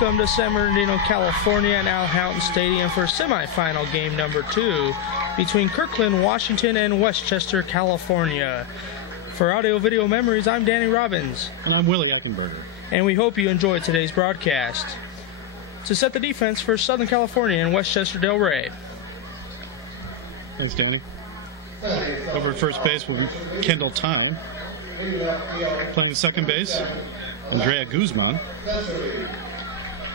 welcome to San Bernardino, California and Al Houghton Stadium for semifinal game number 2 between Kirkland, Washington and Westchester, California. For Audio Video Memories, I'm Danny Robbins. And I'm Willie Eichenberger. And we hope you enjoyed today's broadcast. To set the defense for Southern California and Westchester Del Rey. Thanks, Danny. Over at first base will be Kendall Tyne. Playing second base, Andrea Guzman.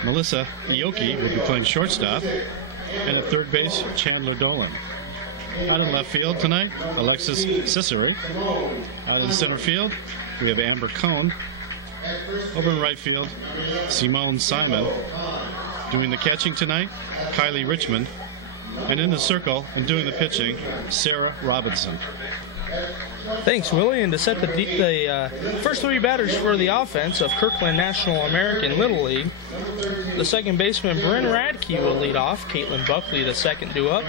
Melissa Ioki will be playing shortstop. And at third base, Chandler Dolan. Out in left field tonight, Alexis Ciceri. Out in center field, we have Amber Cohn. Over in right field, Simone Simon. Doing the catching tonight, Kylie Richmond. And in the circle and doing the pitching, Sarah Robinson. Thanks, Willie. And to set the first 3 batters for the offense of Kirkland National American Little League, the second baseman, Bryn Radke, will lead off. Caitlin Buckley, the second due up.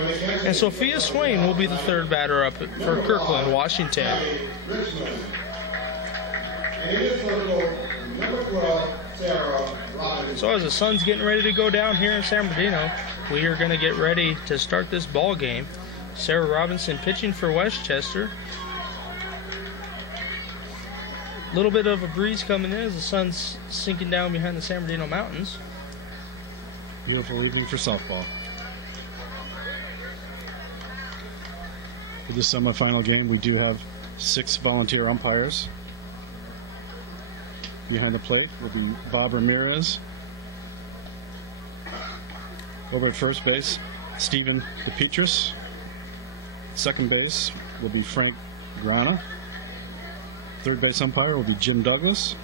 And Sophia Swain will be the third batter up for Kirkland, Washington. So as the sun's getting ready to go down here in San Bernardino, we are going to get ready to start this ball game. Sarah Robinson pitching for Westchester. A little bit of a breeze coming in as the sun's sinking down behind the San Bernardino Mountains. Beautiful evening for softball. For this semifinal game, we do have 6 volunteer umpires. Behind the plate will be Bob Ramirez. Over at first base, Stephen DePetris. Second base will be Frank Grana. Third base umpire will be Jim Douglas.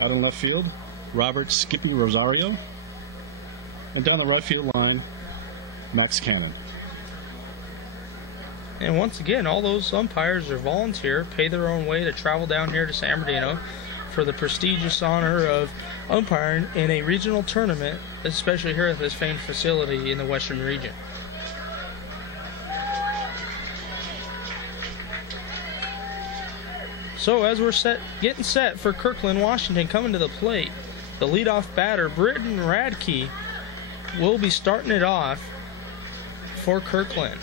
Out in left field, Robert Skippy Rosario. And down the right field line, Max Cannon. And once again, all those umpires are volunteer, pay their own way to travel down here to San Bernardino for the prestigious honor of umpiring in a regional tournament, especially here at this famed facility in the Western region. So as we're getting set for Kirkland, Washington coming to the plate, the leadoff batter, Bryn Radke, will be starting it off for Kirkland.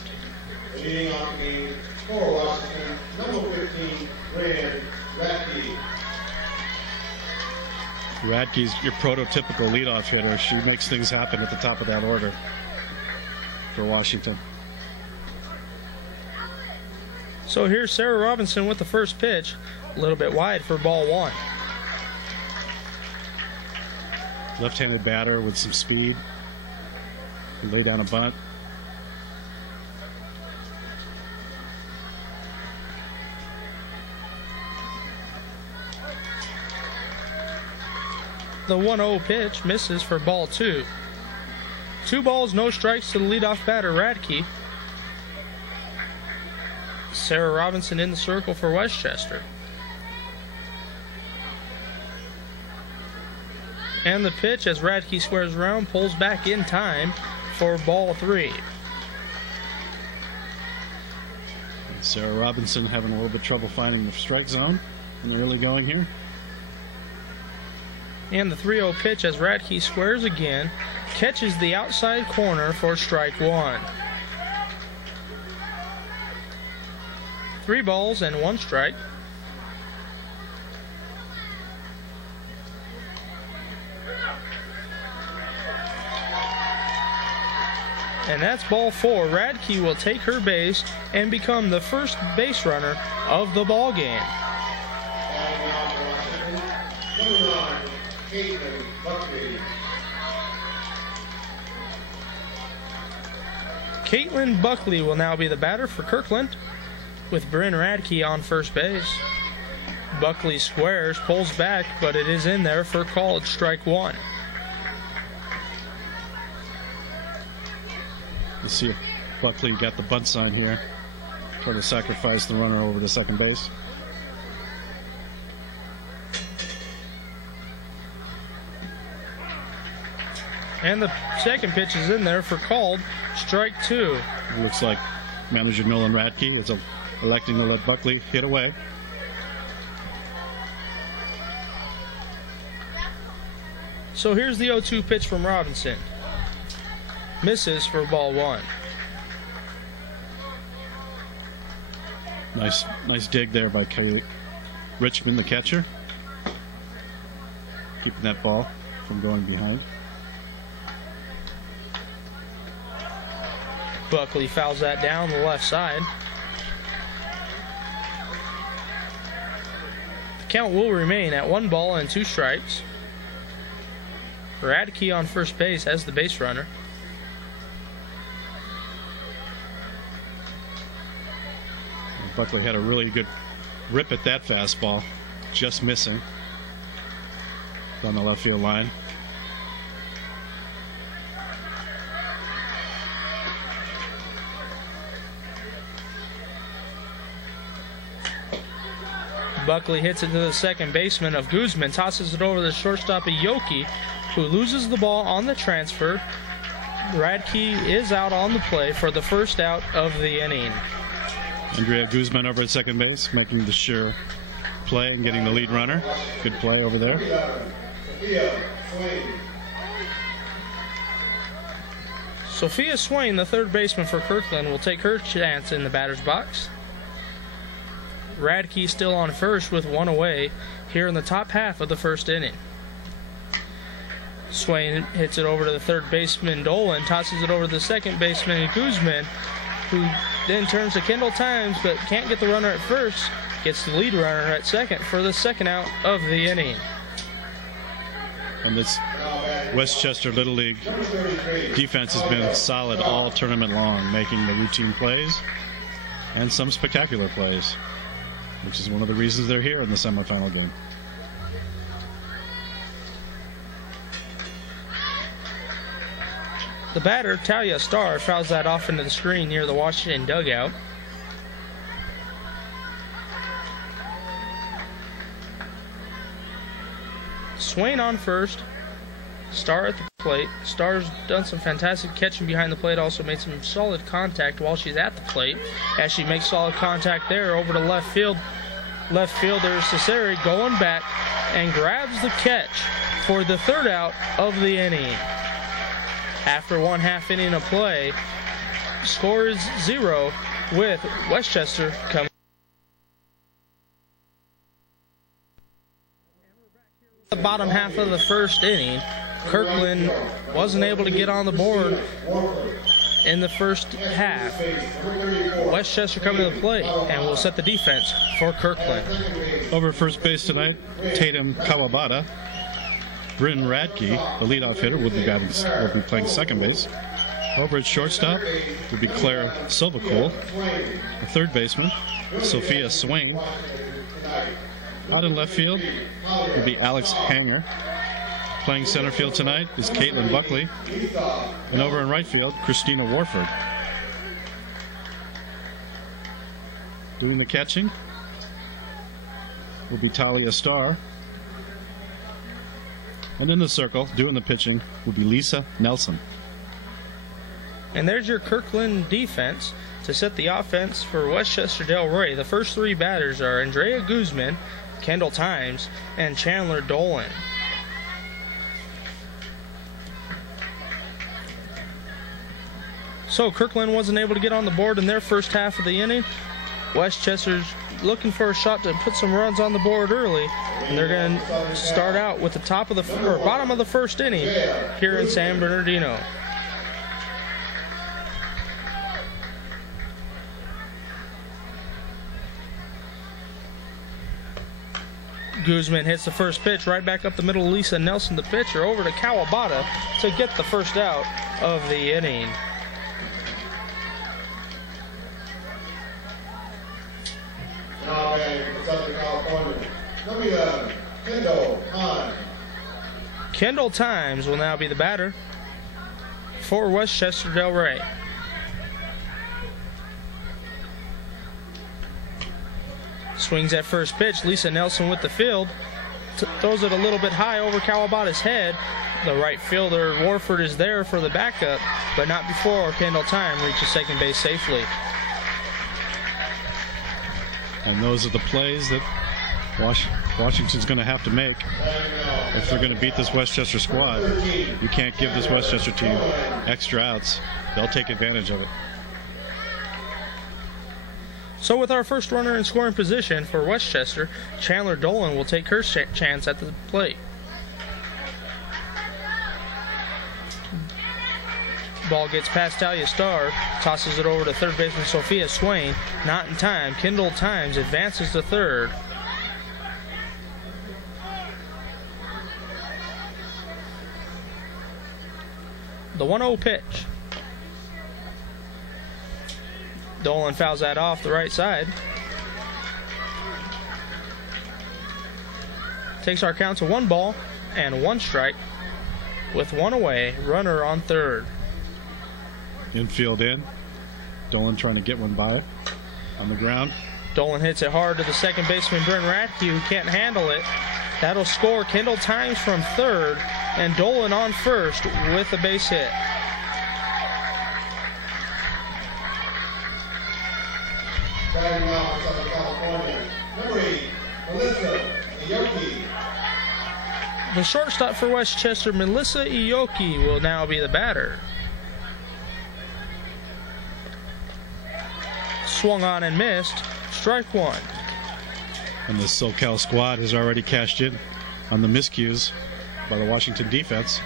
Leading off the game for Washington, number 15, Bryn Radke. Radke's your prototypical leadoff hitter. She makes things happen at the top of that order for Washington. So here's Sarah Robinson with the first pitch, a little bit wide for ball 1. Left-handed batter with some speed. Lay down a bunt. The 1-0 pitch misses for ball 2. 2 balls, no strikes to the leadoff batter, Radke. Sarah Robinson in the circle for Westchester. And the pitch as Radke squares around, pulls back in time for ball 3. And Sarah Robinson having a little bit of trouble finding the strike zone in the early going here. And the 3-0 pitch as Radke squares again, catches the outside corner for strike 1. 3 balls and 1 strike. And that's ball 4. Radke will take her base and become the first base runner of the ball game. Caitlin Buckley. Caitlin Buckley will now be the batter for Kirkland, with Bryn Radke on first base. Buckley squares, pulls back, but it is in there for called strike 1. Let's see if Buckley got the bunt sign here. Try to sacrifice the runner over to second base. And the second pitch is in there for called strike 2. It looks like manager Nolan Radke is electing to let Buckley hit away. So here's the 0-2 pitch from Robinson. Misses for ball 1. Nice dig there by Richmond, the catcher. Keeping that ball from going behind. Buckley fouls that down the left side. The count will remain at 1 ball and 2 strikes. Radke on first base as the base runner. Buckley had a really good rip at that fastball, just missing on the left field line. Buckley hits it to the second baseman of Guzman, tosses it over the shortstop of Yoki, who loses the ball on the transfer. Radke is out on the play for the first out of the inning. Andrea Guzman over at second base, making the sure play and getting the lead runner. Good play over there. Sophia Swain, the third baseman for Kirkland, will take her chance in the batter's box. Radke still on first with 1 away here in the top half of the first inning. Swain hits it over to the third baseman Dolan, tosses it over to the second baseman Guzman, who then turns to Kendall Times but can't get the runner at first, gets the lead runner at second for the second out of the inning. And this Westchester Little League defense has been solid all tournament long, making the routine plays and some spectacular plays, which is one of the reasons they're here in the semifinal game. The batter, Talia Starr, fouls that off into the screen near the Washington dugout. Swain on first, Starr at the plate. Starr's done some fantastic catching behind the plate, also made some solid contact while she's at the plate. As she makes solid contact there over to left field, left fielder Cesare going back and grabs the catch for the third out of the inning. After 1/2 inning of play, score is 0 with Westchester coming. The bottom half of the first inning, Kirkland wasn't able to get on the board in the first half. Westchester coming to the plate and will set the defense for Kirkland. Over at first base tonight, Tatum Kawabata. Bryn Radke, the leadoff hitter, will be playing second base. Over at shortstop will be Claire Silvacool. The third baseman, Sophia Swain. Out in left field will be Alex Hanger. Playing center field tonight is Caitlin Buckley. And over in right field, Christina Warford. Doing the catching will be Talia Starr. And in the circle, doing the pitching, will be Lisa Nelson. And there's your Kirkland defense to set the offense for Westchester Del Rey. The first 3 batters are Andrea Guzman, Kendall Times, and Chandler Dolan. So Kirkland wasn't able to get on the board in their first half of the inning. Westchester's looking for a shot to put some runs on the board early, and they're going to start out with the bottom of the first inning here in San Bernardino. Guzman hits the first pitch right back up the middle. Lisa Nelson, the pitcher, over to Kawabata to get the first out of the inning. Kendall Times will now be the batter for Westchester Del Rey. Swings at first pitch. Lisa Nelson with the field. Throws it a little bit high over Kawabata's head. The right fielder, Warford, is there for the backup, but not before Kendall Time reaches second base safely. And those are the plays that Washington's going to have to make if they're going to beat this Westchester squad. You can't give this Westchester team extra outs. They'll take advantage of it. So with our first runner in scoring position for Westchester, Chandler Dolan will take her chance at the plate. Ball gets past Talia Starr, tosses it over to third baseman Sophia Swain. Not in time. Kendall Times advances to third. The 1-0 pitch. Dolan fouls that off the right side. Takes our count to 1 ball and 1 strike with 1 away. Runner on third. Infield in. Dolan trying to get one by it on the ground. Dolan hits it hard to the second baseman Brent Radke, who can't handle it. That'll score Kendall Times from third, and Dolan on first with a base hit. Batting off for Southern California, number 8, Melissa Ioki. The shortstop for Westchester, Melissa Ioki, will now be the batter. Swung on and missed. Strike 1. And the SoCal squad has already cashed in on the miscues by the Washington defense.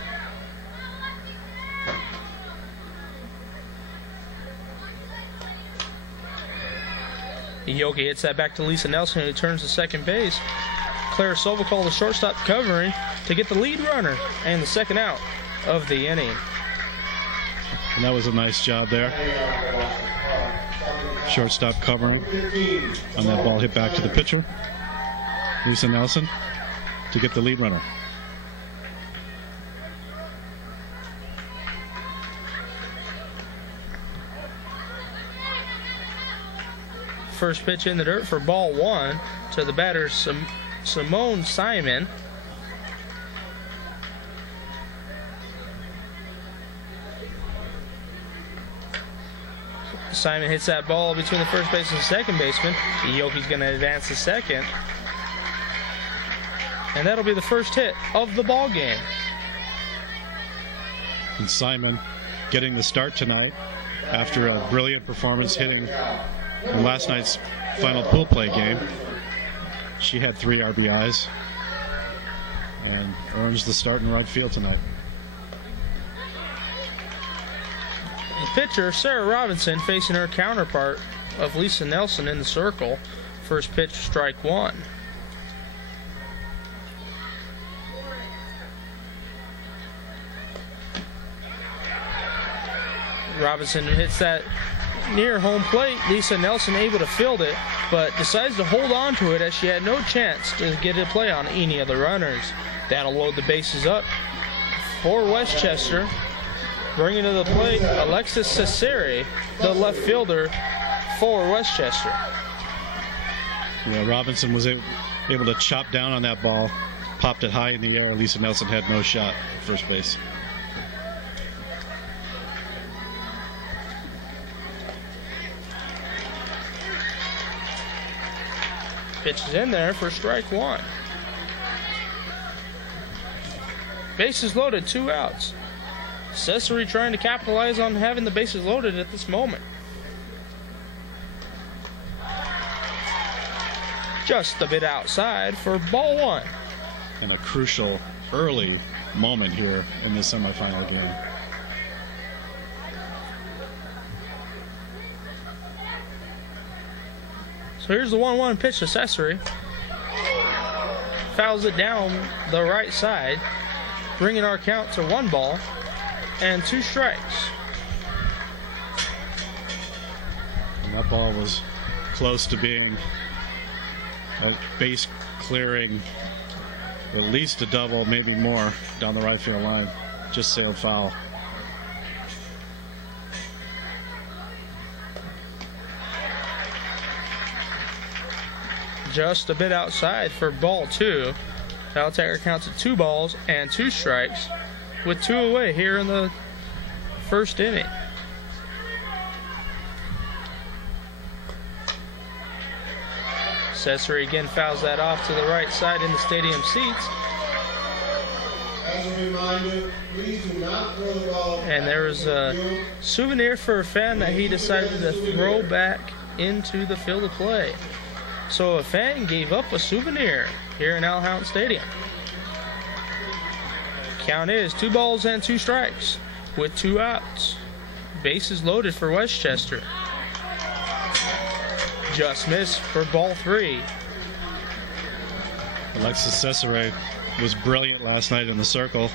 Ioki hits that back to Lisa Nelson, who turns to second base. Claire Sovacol, the shortstop, covering to get the lead runner and the second out of the inning. And that was a nice job there. Shortstop covering on that ball hit back to the pitcher, Lisa Nelson, to get the lead runner. First pitch in the dirt for ball 1 to the batter, Simone Simon. Simon hits that ball between the first baseman and second baseman. Ioki's going to advance to second. And that'll be the first hit of the ball game. And Simon getting the start tonight after a brilliant performance hitting in last night's final pool play game. She had 3 RBIs and earns the start in right field tonight. The pitcher, Sarah Robinson, facing her counterpart of Lisa Nelson in the circle. First pitch, strike 1. Robinson hits that near home plate. Lisa Nelson able to field it, but decides to hold on to it as she had no chance to get a play on any of the runners. That'll load the bases up for Westchester. Bringing to the plate, Alexis Cesare, the left fielder for Westchester. Yeah, Robinson was able to chop down on that ball, popped it high in the air. Lisa Nelson had no shot at first base. Pitch is in there for strike 1. Bases loaded, 2 outs. Cesare trying to capitalize on having the bases loaded at this moment. Just a bit outside for ball 1. And a crucial early moment here in the semifinal game. So here's the 1-1 pitch to Cesare. Fouls it down the right side, bringing our count to 1 ball and 2 strikes. And that ball was close to being a base clearing, or at least a double, maybe more, down the right field line. Just sailed foul. Just a bit outside for ball 2. That'll take our count to 2 balls and 2 strikes with 2 away here in the first inning. Cesare again fouls that off to the right side in the stadium seats. As a reminder, please do not throw the ball. And there was a souvenir for a fan that he decided to throw back into the field of play. So a fan gave up a souvenir here in Alhount Stadium. Count is 2 balls and 2 strikes with 2 outs. Bases loaded for Westchester. Just missed for ball 3. Alexis Cesare was brilliant last night in the circle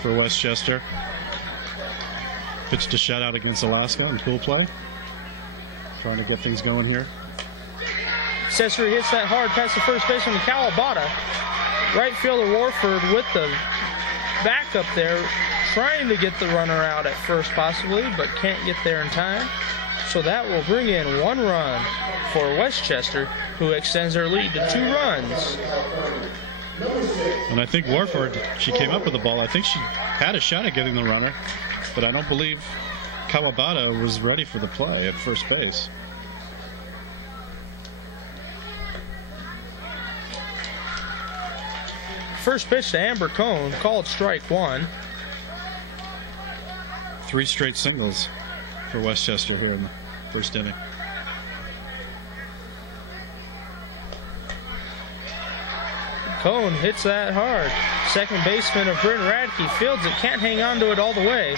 for Westchester. Pitched a shutout against Alaska in pool play. Trying to get things going here. Cesare hits that hard past the first baseman to Kawabata. Right fielder Warford with the back up there, trying to get the runner out at first possibly, but can't get there in time. So that will bring in 1 run for Westchester, who extends their lead to 2 runs. And I think Warford, she came up with the ball. I think she had a shot at getting the runner, but I don't believe Kawabata was ready for the play at first base. First pitch to Amber Cohn, called strike 1. 3 straight singles for Westchester here in the first inning. Cohn hits that hard. Second baseman of Bryn Radke fields it, can't hang on to it all the way.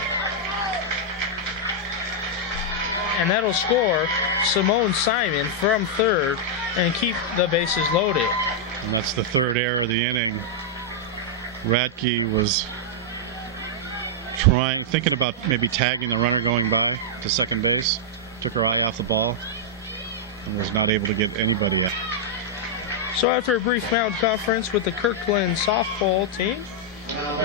And that'll score Simone Simon from third and keep the bases loaded. And that's the 3rd error of the inning. Radke was thinking about maybe tagging the runner going by to second base. Took her eye off the ball and was not able to get anybody up. So after a brief mound conference with the Kirkland softball team,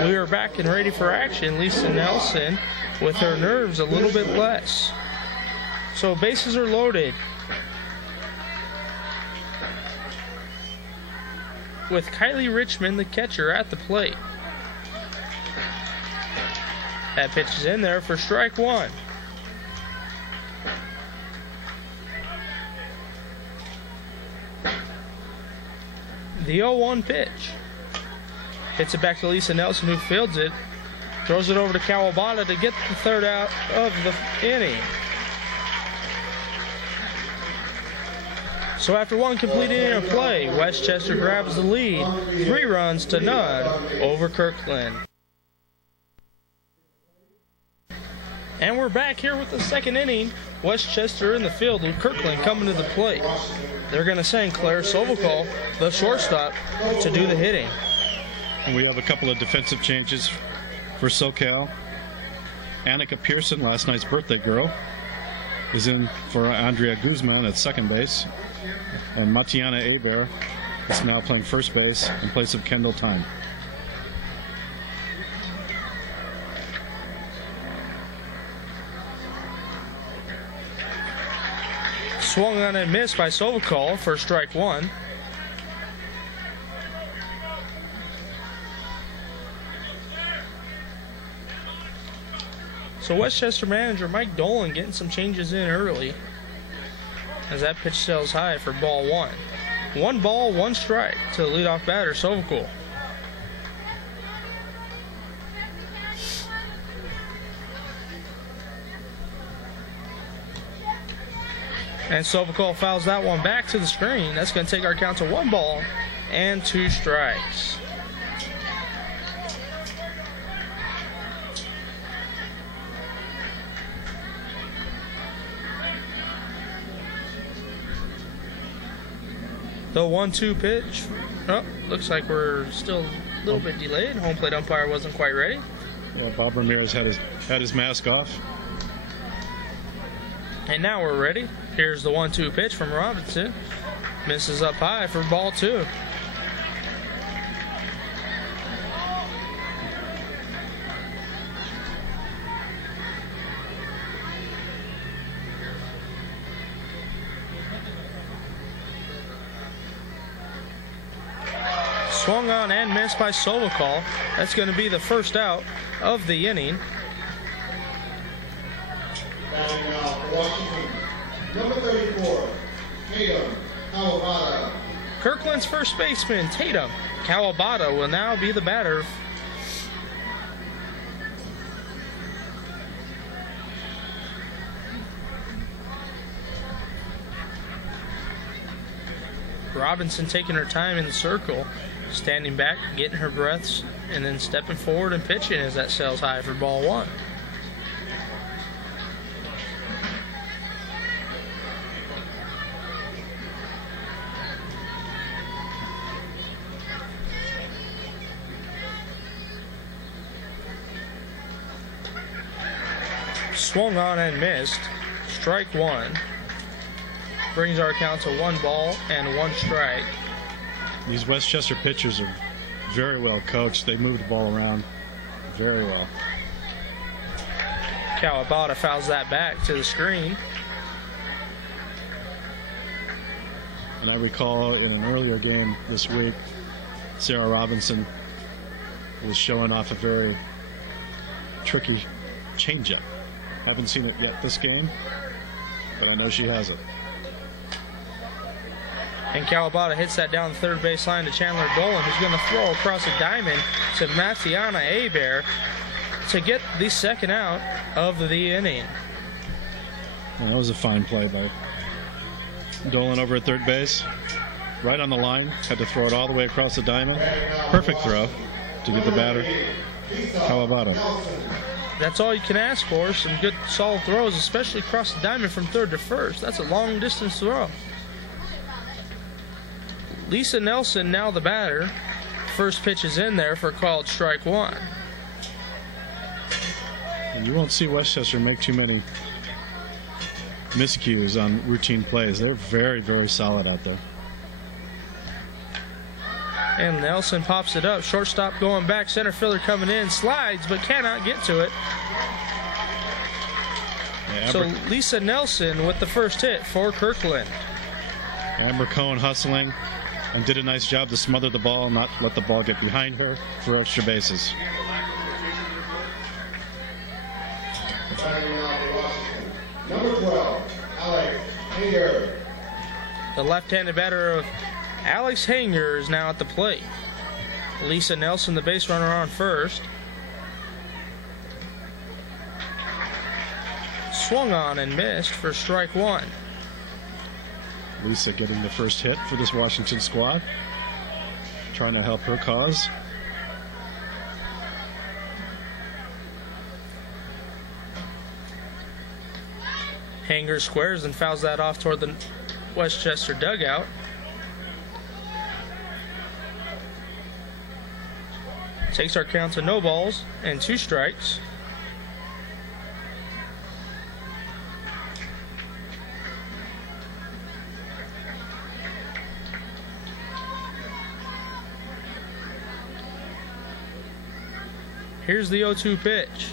we are back and ready for action. Lisa Nelson with her nerves a little bit less. So bases are loaded, with Kylie Richmond, the catcher, at the plate. That pitch is in there for strike 1. The 0-1 pitch. Hits it back to Lisa Nelson, who fields it. Throws it over to Kawabata to get the 3rd out of the inning. So after 1 complete inning of play, Westchester grabs the lead, 3 runs to none over Kirkland. And we're back here with the 2nd inning. Westchester in the field with Kirkland coming to the plate. They're going to send Claire Sovokal, the shortstop, to do the hitting. And we have a couple of defensive changes for SoCal. Annika Pearson, last night's birthday girl, is in for Andrea Guzman at second base. And Matiana Abear is now playing first base in place of Kendall Time. Swung on and missed by Sovokal for strike 1. So Westchester manager Mike Dolan getting some changes in early, as that pitch sails high for ball 1. 1 ball, 1 strike to the leadoff batter, Sovokal. And Sovokal fouls that one back to the screen. That's going to take our count to 1 ball and 2 strikes. The 1-2 pitch. Oh, looks like we're still a little bit delayed. Home plate umpire wasn't quite ready. Well, Bob Ramirez had his mask off. And now we're ready. Here's the 1-2 pitch from Robinson. Misses up high for ball 2. Swung on and missed by Sovokal. That's going to be the first out of the inning. Batting now for Washington, number 34, Tatum Kawabata. Kirkland's first baseman, Tatum Kawabata, will now be the batter. Robinson taking her time in the circle, standing back, getting her breaths, and then stepping forward and pitching as that sails high for ball one. Swung on and missed. Strike one. Brings our count to 1 ball and 1 strike. These Westchester pitchers are very well coached. They move the ball around very well. Kawabata fouls that back to the screen. And I recall in an earlier game this week, Sarah Robinson was showing off a very tricky changeup. Haven't seen it yet this game, but I know she has it. And Kawabata hits that down the third base line to Chandler Dolan, who's going to throw across a diamond to Matiana Hebert to get the second out of the inning. Well, that was a fine play by Dolan over at third base. Right on the line. Had to throw it all the way across the diamond. Perfect throw to get the batter, Kawabata. That's all you can ask for. Some good solid throws, especially across the diamond from third to first. That's a long distance throw. Lisa Nelson now the batter. First pitch is in there for called strike one. And you won't see Westchester make too many miscues on routine plays. They're very, very solid out there. And Nelson pops it up. Shortstop going back. Center fielder coming in. Slides, but cannot get to it. Yeah, so Lisa Nelson with the first hit for Kirkland. Amber Cohn hustling and did a nice job to smother the ball, not let the ball get behind her for extra bases. Number 12, Alex Hanger. The left-handed batter of Alex Hanger is now at the plate. Lisa Nelson, the base runner, on first. Swung on and missed for strike one. Lisa getting the first hit for this Washington squad, trying to help her cause. Hanger squares and fouls that off toward the Westchester dugout. Takes our count to no balls and 2 strikes. Here's the 0-2 pitch.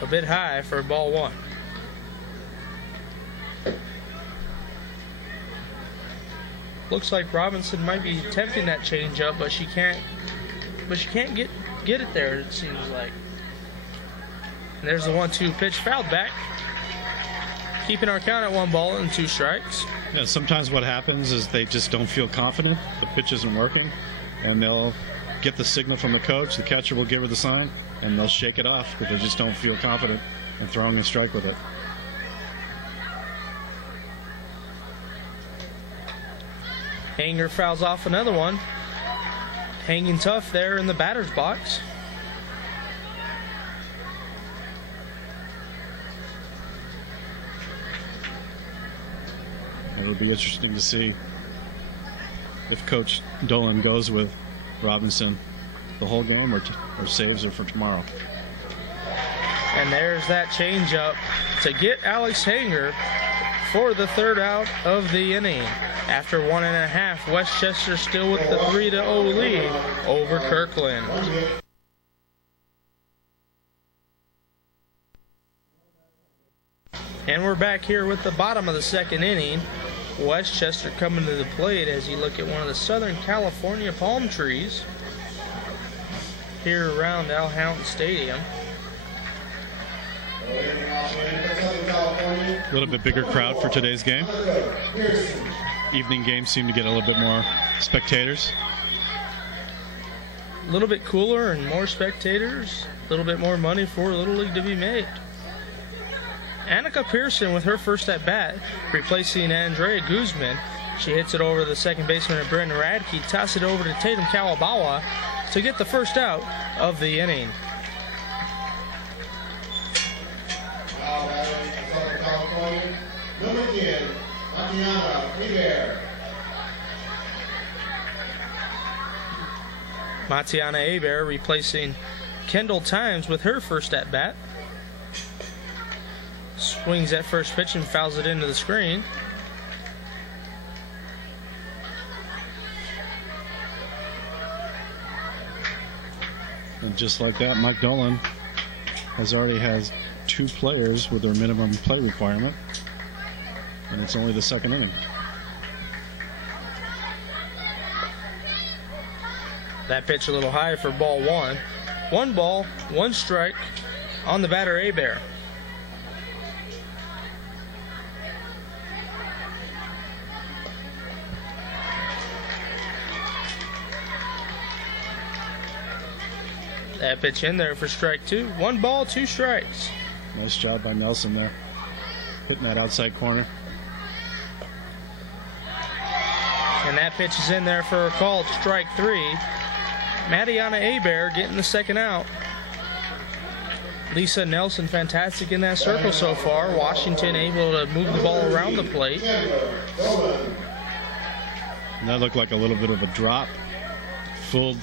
A bit high for ball one. Looks like Robinson might be attempting that changeup, but she can't get it there, it seems like. And there's the 1-2 pitch, fouled back. Keeping our count at 1 ball and 2 strikes. Yeah, sometimes what happens is they just don't feel confident. The pitch isn't working, and they'll get the signal from the coach. The catcher will give her the sign, and they'll shake it off because they just don't feel confident in throwing a strike with it. Hanger fouls off another one. Hanging tough there in the batter's box. It'll be interesting to see if Coach Dolan goes with Robinson the whole game or saves her for tomorrow. And there's that changeup to get Alex Hanger for the 3rd out of the inning. After 1.5, Westchester still with the 3-0 lead over Kirkland. And we're back here with the bottom of the 2nd inning. Westchester coming to the plate as you look at one of the Southern California palm trees here around Al Hountain Stadium. A little bit bigger crowd for today's game. evening games seem to get a little bit more spectators. A little bit cooler and more spectators. A little bit more money for Little League to be made. Annika Pearson with her first at bat, replacing Andrea Guzman. She hits it over the second baseman, Bryn Radke, tosses it over to Tatum Kawabawa to get the first out of the inning. Now batting for Southern California, number 10, Tatiana Hebert. Matiana Hebert replacing Kendall Times with her first at bat. Swings at first pitch and fouls it into the screen. And just like that, Mike Dolan already has 2 players with their minimum play requirement. And it's only the second inning. That pitch a little high for ball 1. 1 ball, 1 strike on the batter, Hebert. That pitch in there for strike 2. 1 ball, 2 strikes. Nice job by Nelson there, hitting that outside corner. And that pitch is in there for a called strike 3. Matiana Hebert getting the second out. Lisa Nelson fantastic in that circle so far. Washington able to move the ball around the plate. And that looked like a little bit of a drop. Fooled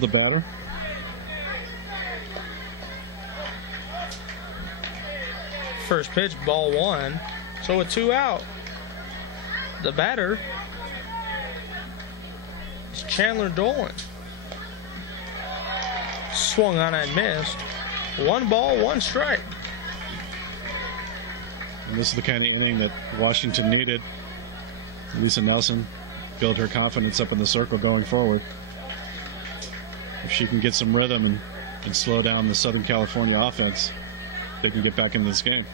the batter. First pitch, ball 1. So with 2 out, the batter is Chandler Dolan. Swung on and missed. 1 ball, 1 strike. And this is the kind of inning that Washington needed. Lisa Nelson build her confidence up in the circle going forward. If she can get some rhythm and slow down the Southern California offense, they can get back into this game.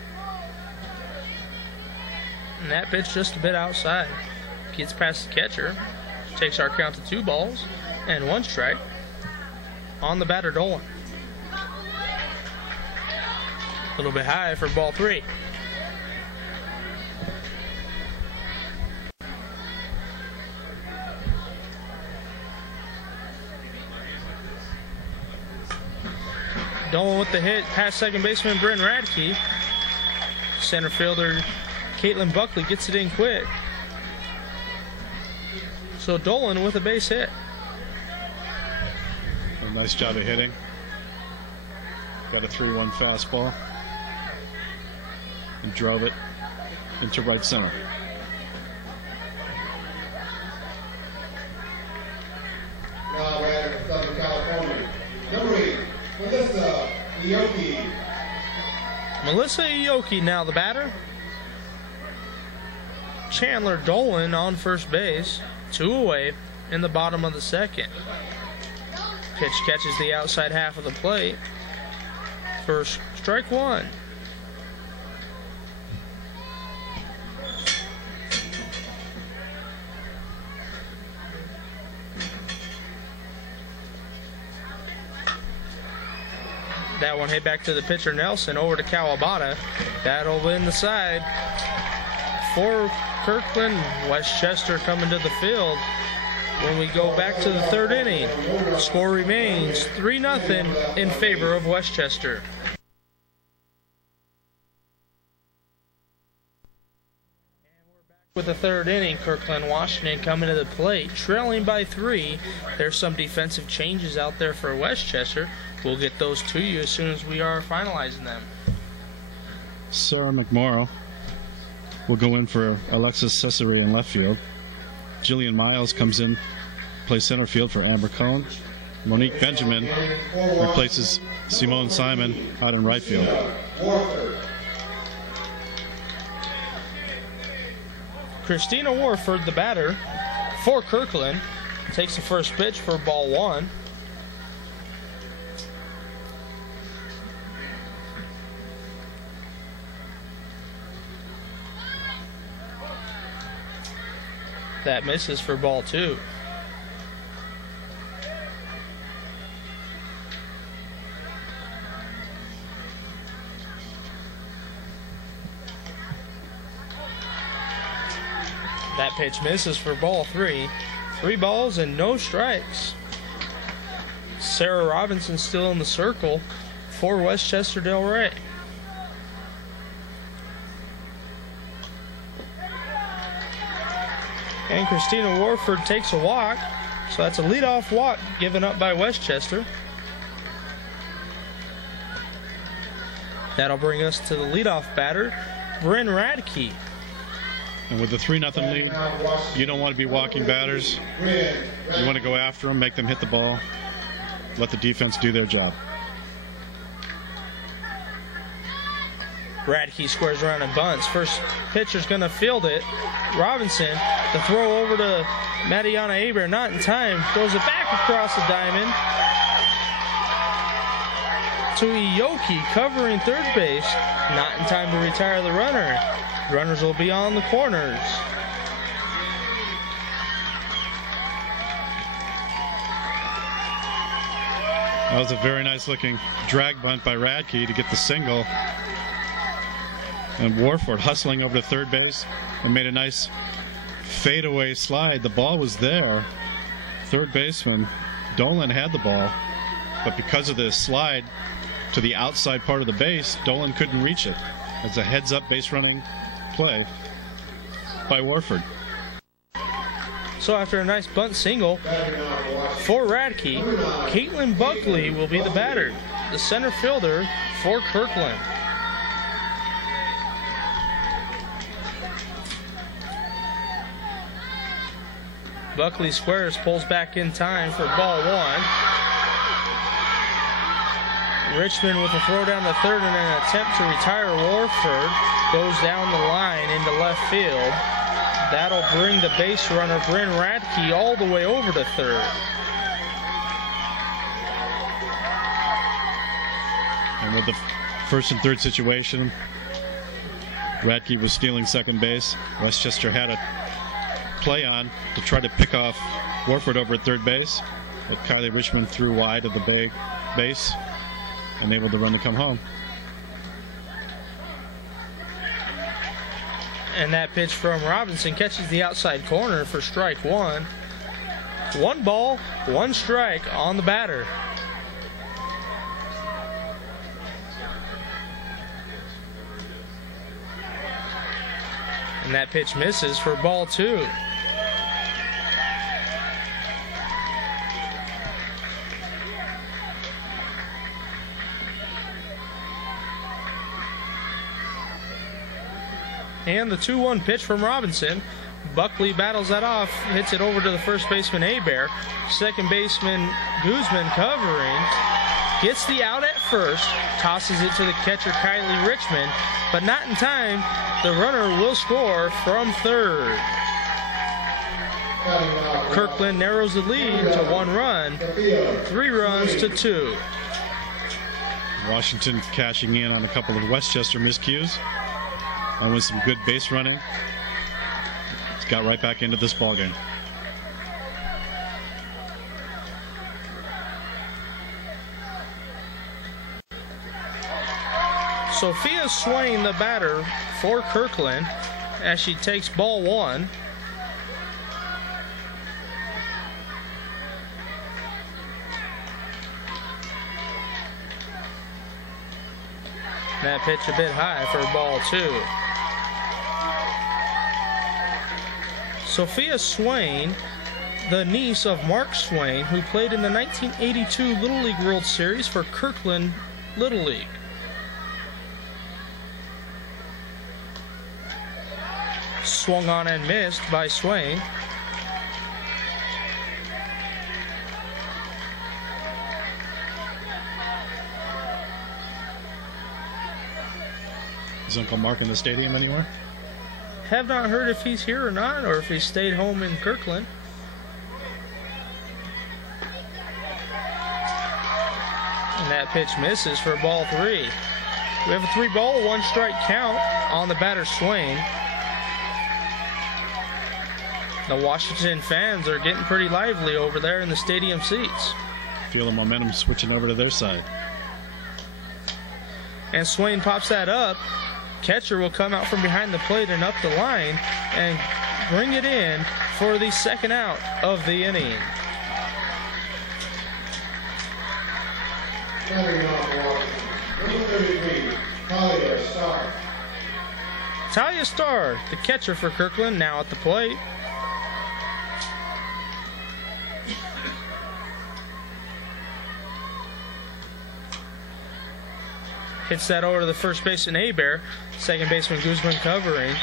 And that pitch just a bit outside. Gets past the catcher. Takes our count to 2 balls and 1 strike on the batter, Dolan. A little bit high for ball 3. Dolan with the hit past second baseman Bryn Radke. Center fielder Caitlin Buckley gets it in quick. So Dolan with a base hit. A nice job of hitting. Got a 3-1 fastball. And drove it into right center. Now batting for Southern California, number 8, Melissa Ioki. Melissa Ioki now the batter. Chandler Dolan on first base. 2 away in the bottom of the second. Pitch catches the outside half of the plate for strike 1. That one hit back to the pitcher Nelson, over to Kawabata. That'll win the side for Kirkland. Westchester coming to the field when we go back to the 3rd inning. The score remains 3-0 in favor of Westchester. With the 3rd inning, Kirkland, Washington coming to the plate, trailing by 3. There's some defensive changes out there for Westchester. We'll get those to you as soon as we are finalizing them. Sarah McMorrow will go in for Alexis Cesare in left field. Jillian Miles comes in, plays center field for Amber Cohn. Monique Benjamin replaces Simone Simon out in right field. Christina Warford, the batter for Kirkland, takes the first pitch for ball 1. That misses for ball 2. That pitch misses for ball 3. 3 balls and no strikes. Sarah Robinson still in the circle for Westchester Del Rey. And Christina Warford takes a walk, so that's a leadoff walk given up by Westchester. That'll bring us to the leadoff batter, Bryn Radke. And with the 3-0 lead, you don't want to be walking batters. You want to go after them, make them hit the ball, let the defense do their job. Radke squares around and bunts. First pitcher's going to field it. Robinson, the throw over to Mariana Aber, not in time. Throws it back across the diamond to Ioki, covering third base. Not in time to retire the runner. Runners will be on the corners. That was a very nice looking drag bunt by Radke to get the single. And Warford hustling over to third base and made a nice fadeaway slide. The ball was there. Third baseman Dolan had the ball, but because of the slide to the outside part of the base, Dolan couldn't reach it. It's a heads-up base running play by Warford. So after a nice bunt single for Radke, Caitlin Buckley will be the batter, the center fielder for Kirkland. Buckley squares, pulls back in time for ball 1. Richmond with a throw down to third and an attempt to retire Warford. Goes down the line into left field. That'll bring the base runner, Bryn Radke, all the way over to third. And with the first and third situation, Radke was stealing second base. Westchester had a play on to try to pick off Warford over at third base, but Kylie Richmond threw wide of the base and able to run to come home. And that pitch from Robinson catches the outside corner for strike 1. 1 ball, 1 strike on the batter. And that pitch misses for ball 2. And the 2-1 pitch from Robinson. Buckley battles that off, hits it over to the first baseman, Hebert. Second baseman, Guzman covering. Gets the out at first, tosses it to the catcher, Kylie Richmond, but not in time. The runner will score from third. Kirkland narrows the lead to 1 run, 3 runs to 2. Washington cashing in on a couple of Westchester miscues. And with some good base running, it's got right back into this ballgame. Sophia Swain, the batter for Kirkland, as she takes ball 1. That pitch a bit high for ball 2. Sophia Swain, the niece of Mark Swain, who played in the 1982 Little League World Series for Kirkland Little League. Swung on and missed by Swain. Is Uncle Mark in the stadium anywhere? Have not heard if he's here or not, or if he stayed home in Kirkland. And that pitch misses for ball 3. We have a 3-ball, 1 strike count on the batter Swain. The Washington fans are getting pretty lively over there in the stadium seats. Feel the momentum switching over to their side. And Swain pops that up. Catcher will come out from behind the plate and up the line and bring it in for the second out of the inning. Talia Starr, the catcher for Kirkland, now at the plate. Hits that over to the first baseman Abear. Second baseman Guzman covering.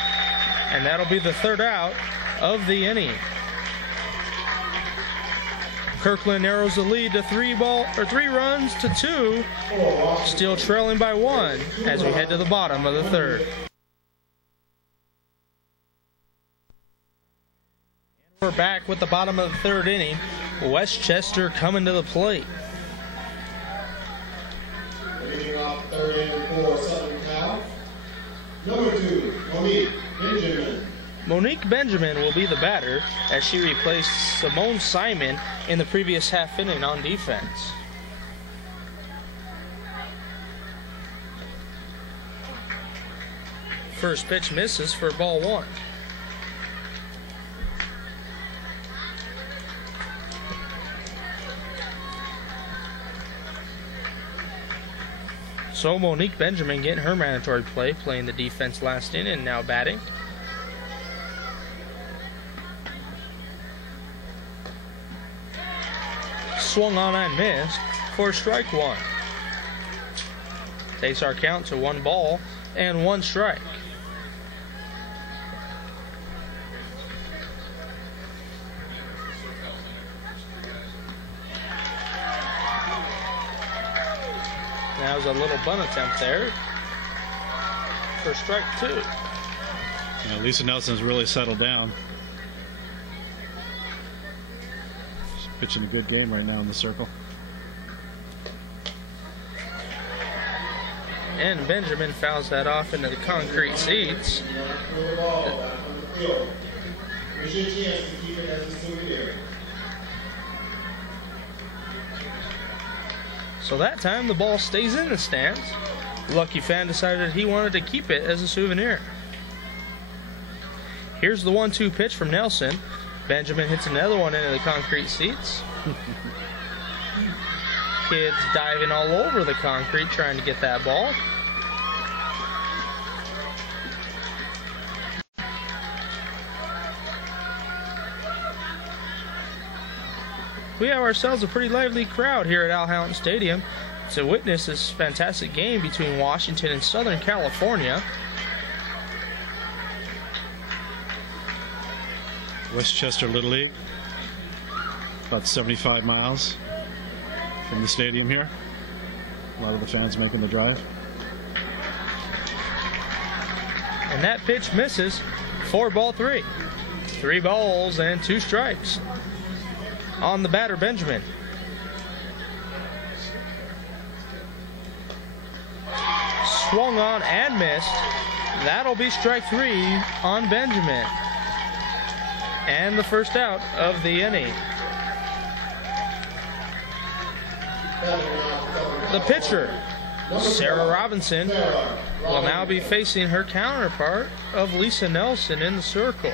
And that'll be the third out of the inning. Kirkland narrows the lead to 3 runs to 2. Still trailing by 1 as we head to the bottom of the third. We're back with the bottom of the third inning. Westchester coming to the plate. Leading off third inning for Southern Cal. Number 2, Monique Benjamin. Monique Benjamin will be the batter as she replaced Simone Simon in the previous half inning on defense. First pitch misses for ball 1. So Monique Benjamin getting her mandatory play, playing the defense last inning and now batting. Swung on and missed for strike 1. Takes our count to 1 ball and 1 strike. That was a little bunt attempt there for strike 2. Yeah, Lisa Nelson's really settled down. She's pitching a good game right now in the circle. And Benjamin fouls that off into the concrete seats. So that time the ball stays in the stands. Lucky fan decided he wanted to keep it as a souvenir. Here's the 1-2 pitch from Nelson. Benjamin hits another one into the concrete seats. Kids diving all over the concrete trying to get that ball. We have ourselves a pretty lively crowd here at Al Houghton Stadium to witness this fantastic game between Washington and Southern California. Westchester Little League, about 75 miles from the stadium here. A lot of the fans making the drive. And that pitch misses for ball 3. 3 balls and 2 strikes. On the batter, Benjamin. Swung on and missed. That'll be strike 3 on Benjamin. And the first out of the inning. The pitcher, Sarah Robinson, will now be facing her counterpart of Lisa Nelson in the circle.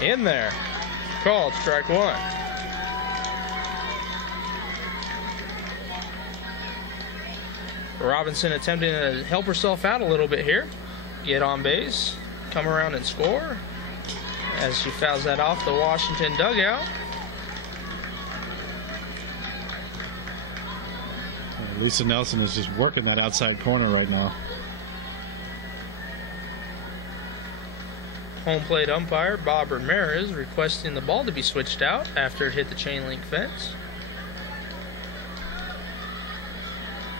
In there. Called strike 1. Robinson attempting to help herself out a little bit here. Get on base. Come around and score. As she fouls that off the Washington dugout. Lisa Nelson is just working that outside corner right now. Home plate umpire Bob Ramirez requesting the ball to be switched out after it hit the chain link fence.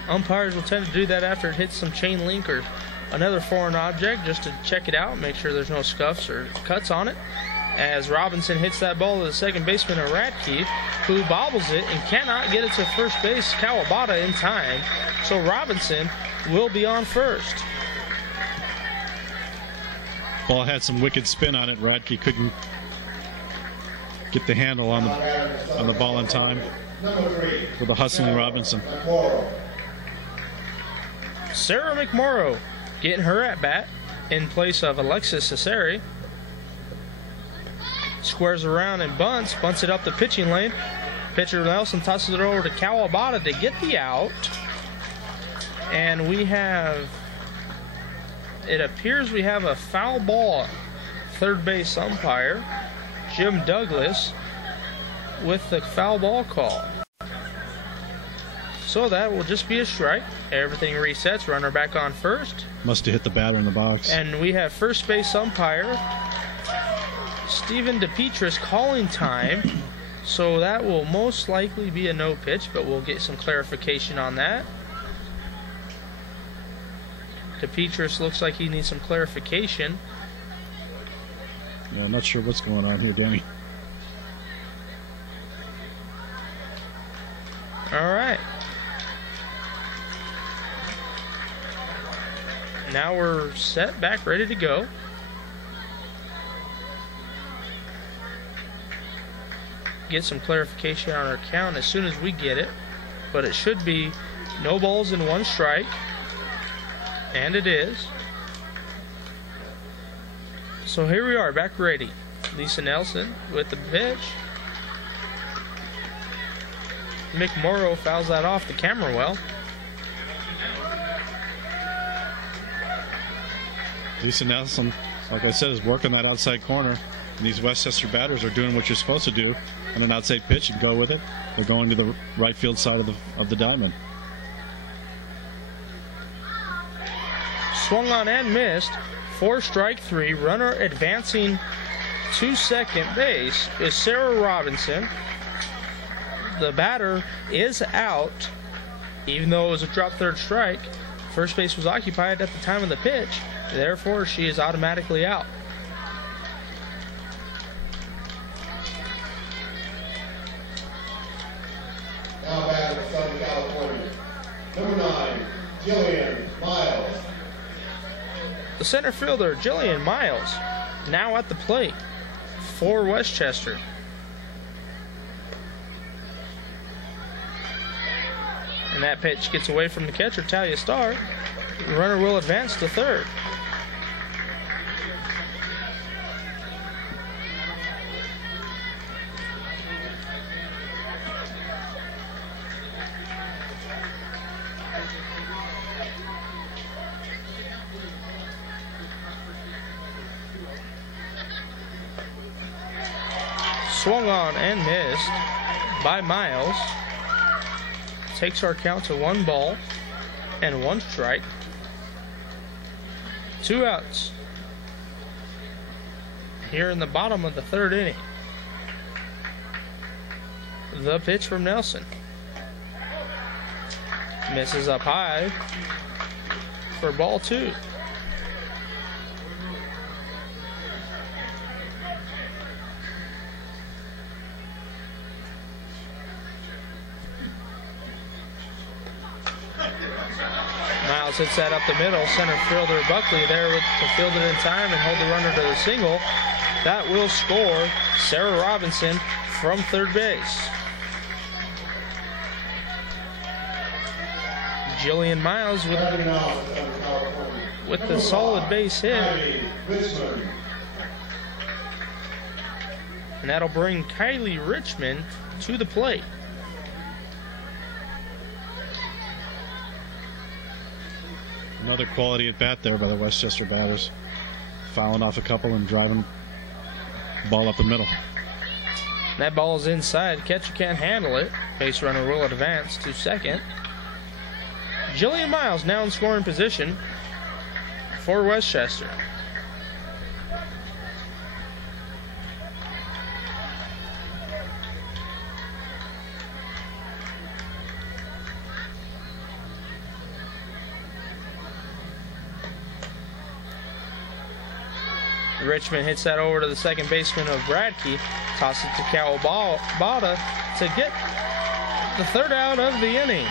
Umpires will tend to do that after it hits some chain link or another foreign object just to check it out, make sure there's no scuffs or cuts on it. as Robinson hits that ball to the second baseman of Radke, who bobbles it and cannot get it to first base Kawabata in time. So Robinson will be on first. Ball had some wicked spin on it. Radke couldn't get the handle on the ball in time with a hustling Robinson. Sarah McMorrow getting her at bat in place of Alexis Cesare. Squares around and bunts it up the pitching lane. Pitcher Nelson tosses it over to Kawabata to get the out. And it appears we have a foul ball. Third base umpire Jim Douglas with the foul ball call. So that will just be a strike. Everything resets. Runner back on first. Must have hit the bat in the box. And we have first base umpire Stephen DePietris calling time. So that will most likely be a no pitch, but we'll get some clarification on that. DePietris looks like he needs some clarification. Yeah, I'm not sure what's going on here, Danny. All right. Now we're set back, ready to go. Get some clarification on our count as soon as we get it. But it should be no balls and one strike. And it is. So here we are, back ready. Lisa Nelson with the pitch. McMorrow fouls that off the camera well. Lisa Nelson, like I said, is working that outside corner. And these Westchester batters are doing what you're supposed to do on an outside pitch and go with it. They're going to the right field side of the diamond. Swung on and missed. 4 strike 3. Runner advancing to second base is Sarah Robinson. The batter is out, even though it was a drop third strike. First base was occupied at the time of the pitch. Therefore, she is automatically out. Now back in Southern California. Number 9, Jillian Miles. The center fielder, Jillian Miles, now at the plate for Westchester. And that pitch gets away from the catcher, Talia Starr. The runner will advance to third. Swung on and missed by Miles. Takes our count to 1 ball and 1 strike. 2 outs here in the bottom of the 3rd inning. The pitch from Nelson. Misses up high for ball 2. Miles hits that up the middle. Center fielder Buckley there to field it in time and hold the runner to the single. That will score Sarah Robinson from third base. Jillian Miles with the solid base hit. And that'll bring Kylie Richmond to the plate. Another quality at bat there by the Westchester batters. Fouling off a couple and driving the ball up the middle. That ball is inside. Catcher can't handle it. Base runner will advance to second. Jillian Miles now in scoring position for Westchester. Richmond hits that over to the second baseman of Bradkey. Tosses it to Kawabata to get the third out of the inning.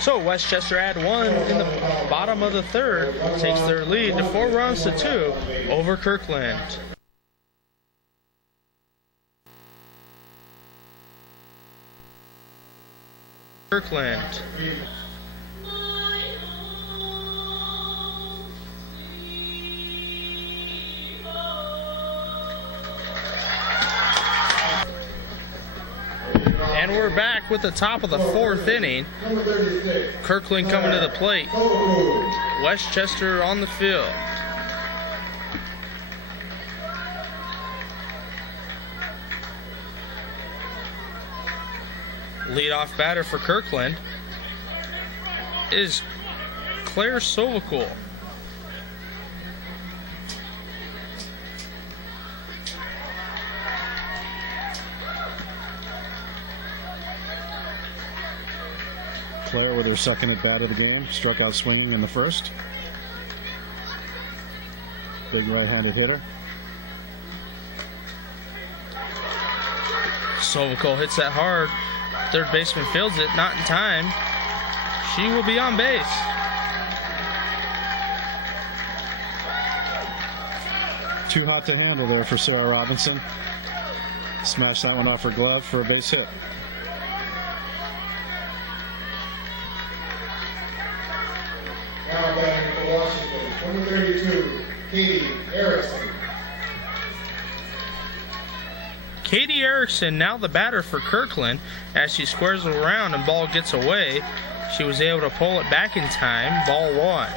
So Westchester had one in the bottom of the third, takes their lead to 4 runs to 2 over Kirkland. Kirkland. And we're back with the top of the 4th inning. Kirkland coming to the plate. Westchester on the field. Leadoff batter for Kirkland is Claire Sovacool. Claire with her second at bat of the game, struck out swinging in the first. Big right-handed hitter. Sovacool hits that hard. Third baseman fields it, not in time. She will be on base. Too hot to handle there for Sarah Robinson. Smashed that one off her glove for a base hit. Now batting for Washington, number 32, Katie Erickson. Katie Erickson now the batter for Kirkland. As she squares it around and ball gets away, she was able to pull it back in time. Ball 1.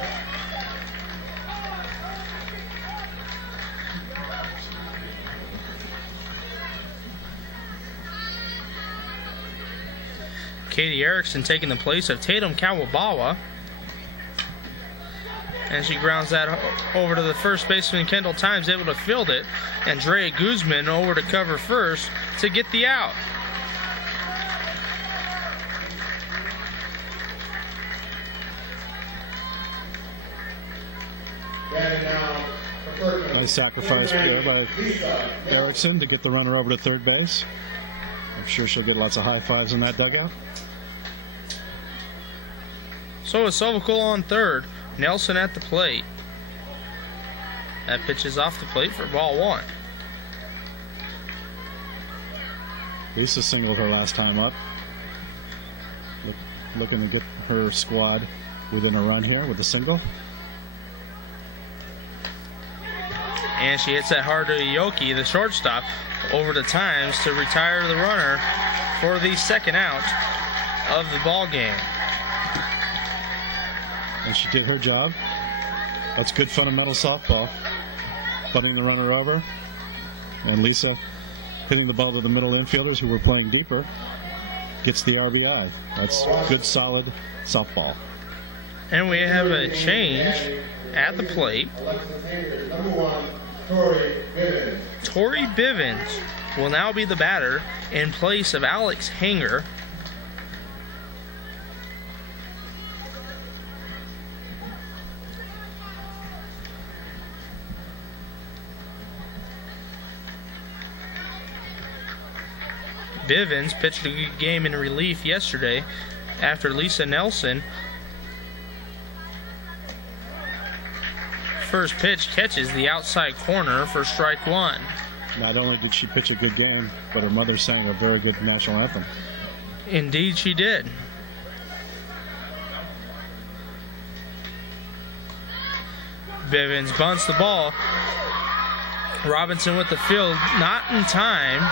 Katie Erickson taking the place of Tatum Kawabawa. And she grounds that over to the first baseman, Kendall Times, able to field it. And Drea Guzman over to cover first to get the out. Nice sacrifice there by Erickson to get the runner over to third base. I'm sure she'll get lots of high fives in that dugout. So is Sovacool on third. Nelson at the plate. That pitch is off the plate for ball 1. Lisa singled her last time up. Looking to get her squad within a run here with a single. And she hits that hard to Yoki, the shortstop, over to Times to retire the runner for the second out of the ball game. And she did her job. That's good fundamental softball. Butting the runner over. And Lisa hitting the ball to the middle infielders who were playing deeper. Gets the RBI. That's good, solid softball. And we have a change at the plate. Number 1, Tori Bivens. Tori Bivens will now be the batter in place of Alex Hanger. Bivens pitched a good game in relief yesterday after Lisa Nelson. First pitch catches the outside corner for strike 1. Not only did she pitch a good game, but her mother sang a very good national anthem. Indeed she did. Bivens bunts the ball. Robinson with the field, not in time.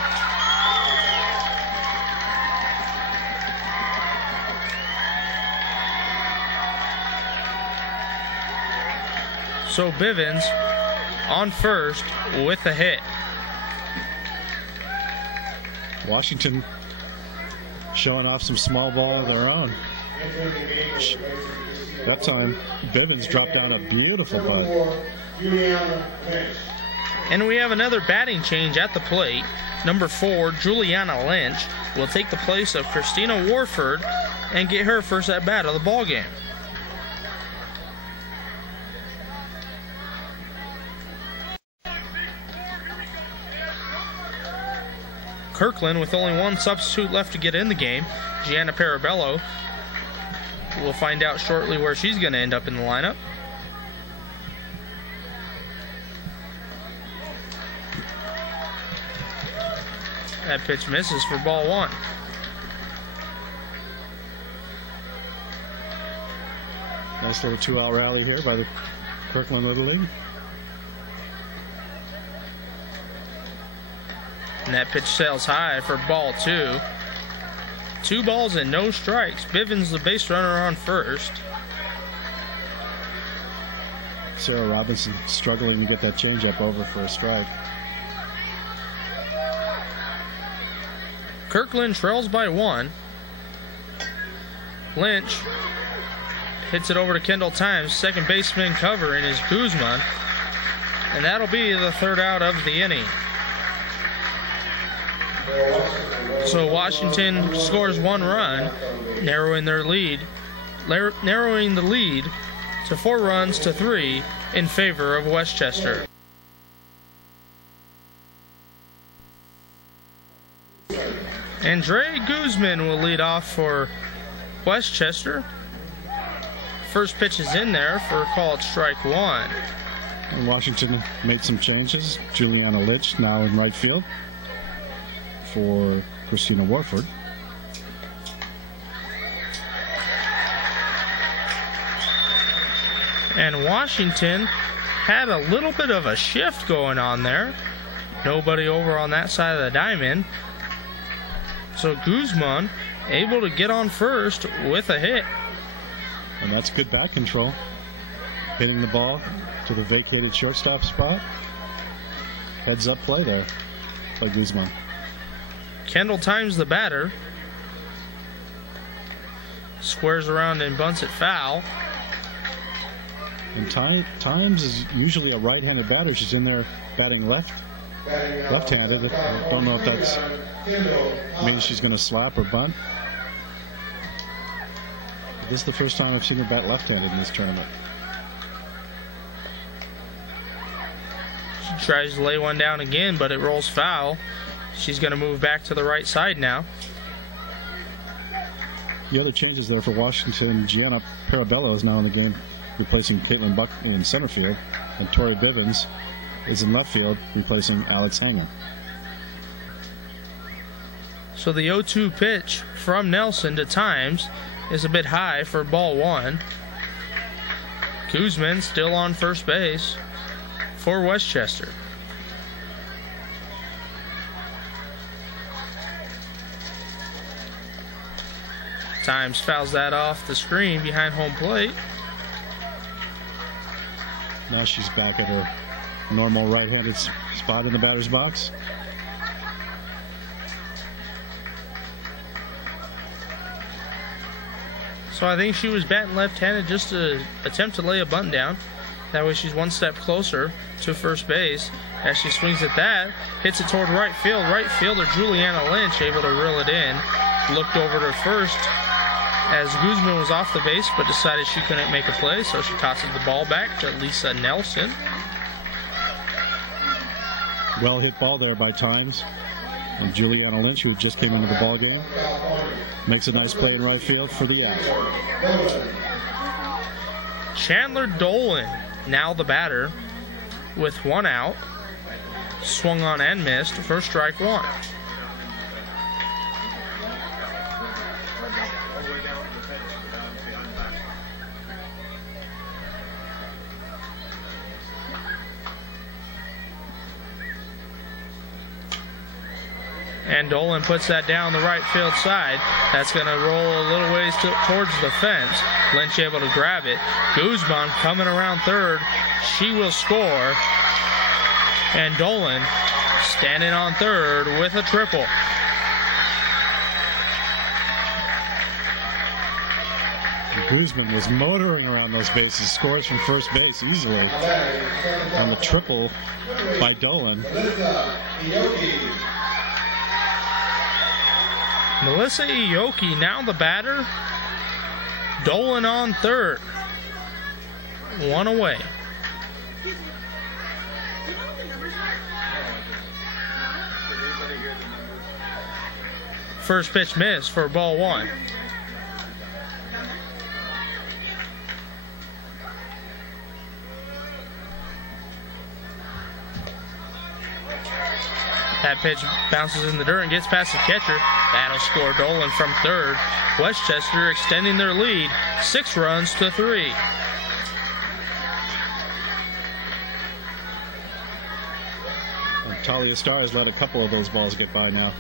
So Bivens on first with a hit. Washington showing off some small ball of their own. That time, Bivens dropped down a beautiful bunt. And we have another batting change at the plate. Number 4, Juliana Lynch, will take the place of Christina Warford and get her first at bat of the ball game. Kirkland with only one substitute left to get in the game, Gianna Parabello. We'll find out shortly where she's going to end up in the lineup. That pitch misses for ball one. Nice little 2-out rally here by the Kirkland Little League. And that pitch sails high for ball two. 2 balls and no strikes. Bivens, the base runner, on first. Sarah Robinson struggling to get that changeup over for a strike. Kirkland trails by 1. Lynch hits it over to Kendall Times. Second baseman covering is Guzman. And that'll be the 3rd out of the inning. So Washington scores 1 run, narrowing the lead to 4 runs to 3 in favor of Westchester. Andre Guzman will lead off for Westchester. First pitch is in there for called strike 1. And Washington made some changes. Juliana Litch now in right field for Christina Warford. And Washington had a little bit of a shift going on there. Nobody over on that side of the diamond. So Guzman able to get on first with a hit. And that's good bat control. Hitting the ball to the vacated shortstop spot. Heads up play there by Guzman. Kendall Times, the batter, squares around and bunts it foul. And Times is usually a right-handed batter. She's in there batting left-handed. I don't know if that's means she's going to slap or bunt. This is the first time I've seen her bat left-handed in this tournament. She tries to lay one down again, but it rolls foul. She's going to move back to the right side now. The other changes there for Washington, Gianna Parabello is now in the game, replacing Caitlin Buck in center field, and Tori Bivens is in left field, replacing Alex Hangen. So the 0-2 pitch from Nelson to Times is a bit high for ball 1. Guzman still on first base for Westchester. Times fouls that off the screen behind home plate. Now she's back at her normal right-handed spot in the batter's box. So I think she was batting left-handed just to attempt to lay a bunt down. That way she's one step closer to first base. As she swings at that, hits it toward right field. Right fielder Juliana Lynch able to reel it in. Looked over to first as Guzman was off the base, but decided she couldn't make a play, so she tosses the ball back to Lisa Nelson. Well hit ball there by Times. And Juliana Lynch, who just came into the ball game, makes a nice play in right field for the out. Chandler Dolan, now the batter, with 1 out. Swung on and missed for strike 1. And Dolan puts that down the right field side. That's going to roll a little ways towards the fence. Lynch able to grab it. Guzman coming around third. She will score. And Dolan standing on third with a triple. Guzman was motoring around those bases, scores from first base easily on the triple by Dolan. Melissa Ioki now the batter. Dolan on third. 1 away. First pitch missed for ball 1. That pitch bounces in the dirt and gets past the catcher. That'll score Dolan from third. Westchester extending their lead, 6 runs to 3. And Talia Starr let a couple of those balls get by now.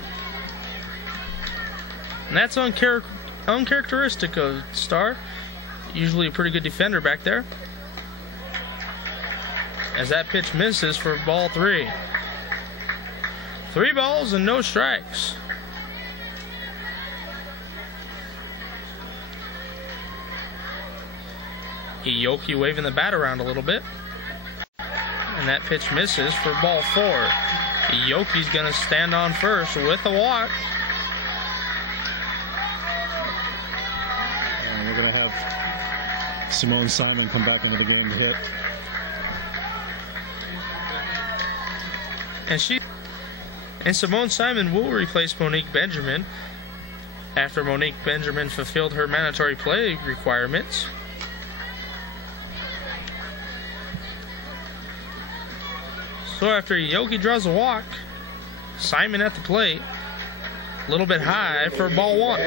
And that's uncharacteristic of Starr. Usually a pretty good defender back there. As that pitch misses for ball 3. 3 balls and no strikes. Ioki waving the bat around a little bit. And that pitch misses for ball 4. Ioki's going to stand on first with a walk. And we're going to have Simone Simon come back into the game to hit. And Simone Simon will replace Monique Benjamin after Monique Benjamin fulfilled her mandatory play requirements. So after Ioki draws a walk, Simon at the plate, a little bit high for ball 1.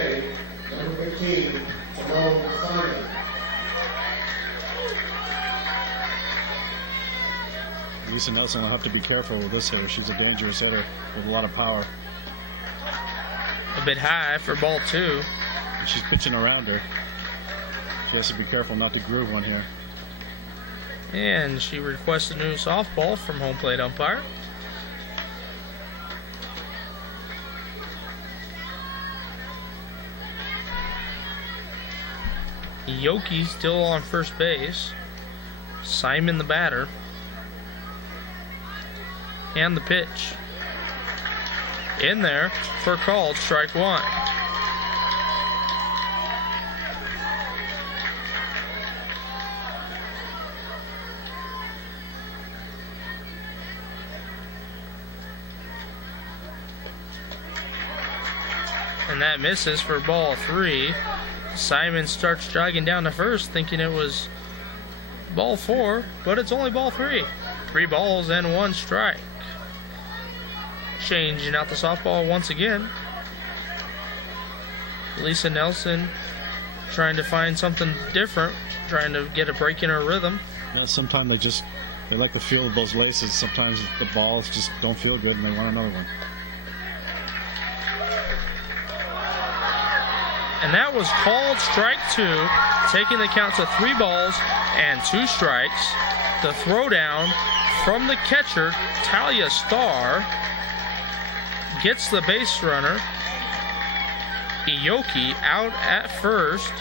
Number 15, Simone Simon. Lisa Nelson will have to be careful with this hitter. She's a dangerous hitter with a lot of power. A bit high for ball 2. And she's pitching around her. She has to be careful not to groove one here. And she requests a new softball from home plate umpire. Ioki still on first base. Simon the batter. And the pitch. In there for called strike 1. And that misses for ball 3. Simon starts jogging down to first thinking it was ball 4, but it's only ball 3. 3 balls and 1 strike. Changing out the softball once again. Lisa Nelson trying to find something different, trying to get a break in her rhythm. Yeah, sometimes they like the feel of those laces. Sometimes the balls just don't feel good and they want another one. And that was called strike 2, taking the count to 3 balls and 2 strikes. The throwdown from the catcher, Talia Starr, gets the base runner, Ioki, out at first,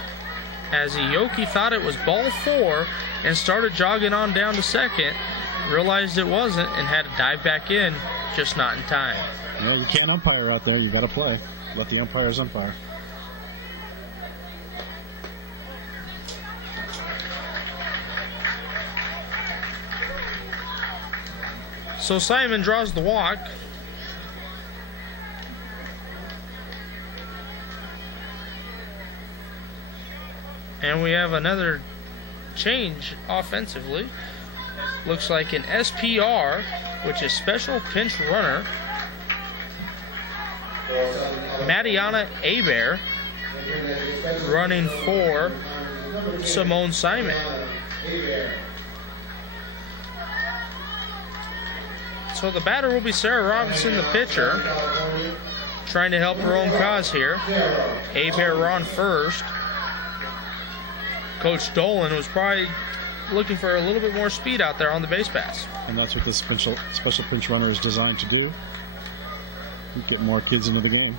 as Ioki thought it was ball 4 and started jogging on down to second, realized it wasn't and had to dive back in, just not in time. You you can't umpire out there. You got to play. Let the umpires umpire. So Simon draws the walk. And we have another change offensively. Looks like an SPR, which is special pinch runner, Mariana Abear, running for Simone Simon. So the batter will be Sarah Robinson, the pitcher, trying to help her own cause here. Abear on first. Coach Dolan was probably looking for a little bit more speed out there on the base pass. And that's what this special pinch runner is designed to do. Get more kids into the game.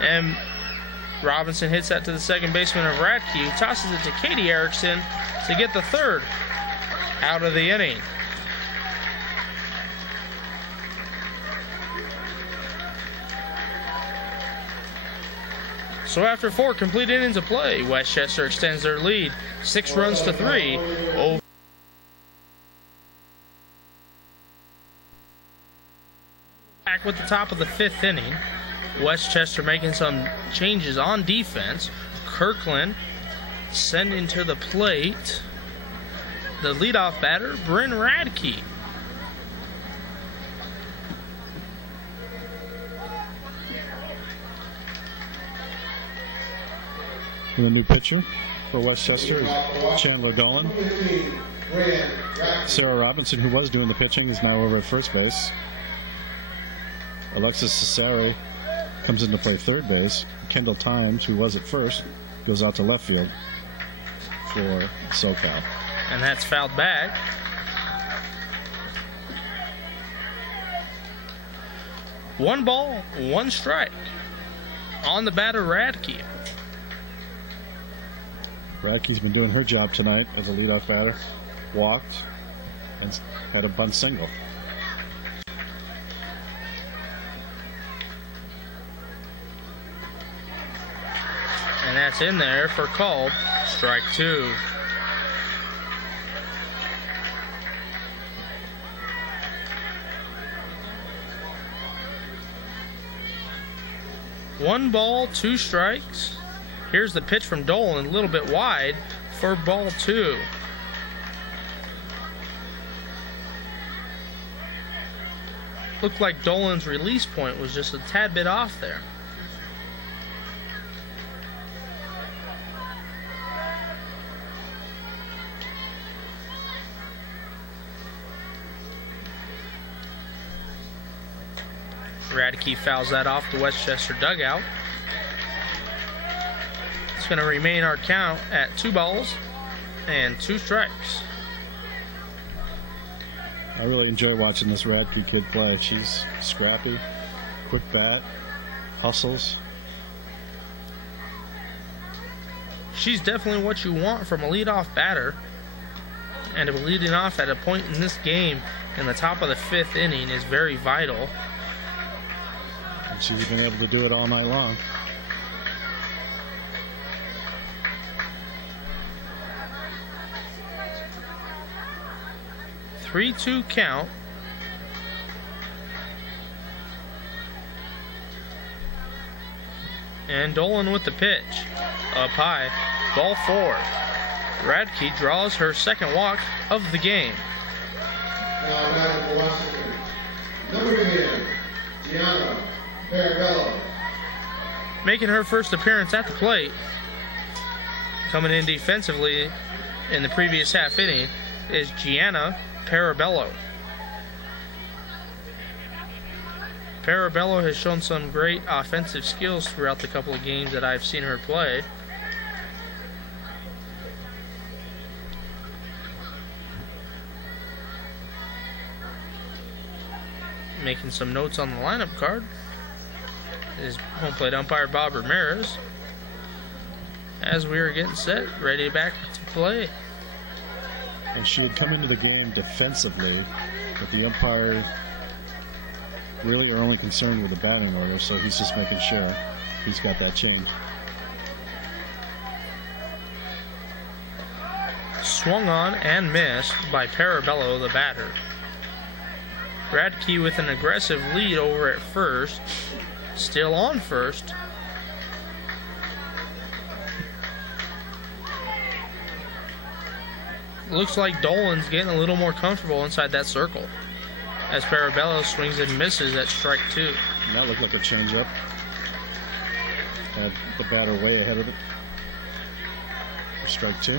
And Robinson hits that to the second baseman of Radke, who tosses it to Katie Erickson to get the third out of the inning. So after 4 complete innings of play, Westchester extends their lead 6 runs to 3 over back with the top of the 5th inning. Westchester making some changes on defense. Kirkland sending to the plate the leadoff batter, Bryn Radke. The new pitcher for Westchester is Chandler Dolan. Sarah Robinson, who was doing the pitching, is now over at first base. Alexis Cesare comes in to play third base. Kendall Times, who was at first, goes out to left field for SoCal. And that's fouled back. One ball, one strike on the batter, Radke. Radke's been doing her job tonight as a leadoff batter. Walked and had a bunt single. And that's in there for called strike 2. One ball, 2 strikes. Here's the pitch from Dolan, a little bit wide for ball 2. Looked like Dolan's release point was just a tad bit off there. Radke fouls that off the Westchester dugout. It's going to remain our count at 2 balls and 2 strikes. I really enjoy watching this Radke kid play. She's scrappy, quick bat, hustles. She's definitely what you want from a leadoff batter. And to be leading off at a point in this game in the top of the 5th inning is very vital. And she's been able to do it all night long. Three-two count. And Dolan with the pitch. Up high. Ball 4. Radke draws her second walk of the game. Now batting for Washington, number 10, Gianna Parabello. Making her first appearance at the plate. Coming in defensively in the previous half inning is Gianna Parabello. Parabello has shown some great offensive skills throughout the couple of games that I've seen her play. Making some notes on the lineup card is home plate umpire Bob Ramirez. As we are getting set, ready back to play. And she had come into the game defensively, but the umpire really are only concerned with the batting order, so he's just making sure he's got that change. Swung on and missed by Parabello, the batter. Radke with an aggressive lead over at first. Still on first. Looks like Dolan's getting a little more comfortable inside that circle as Parabello swings and misses at strike 2. And that looked like a changeup. Had the batter way ahead of it for strike 2.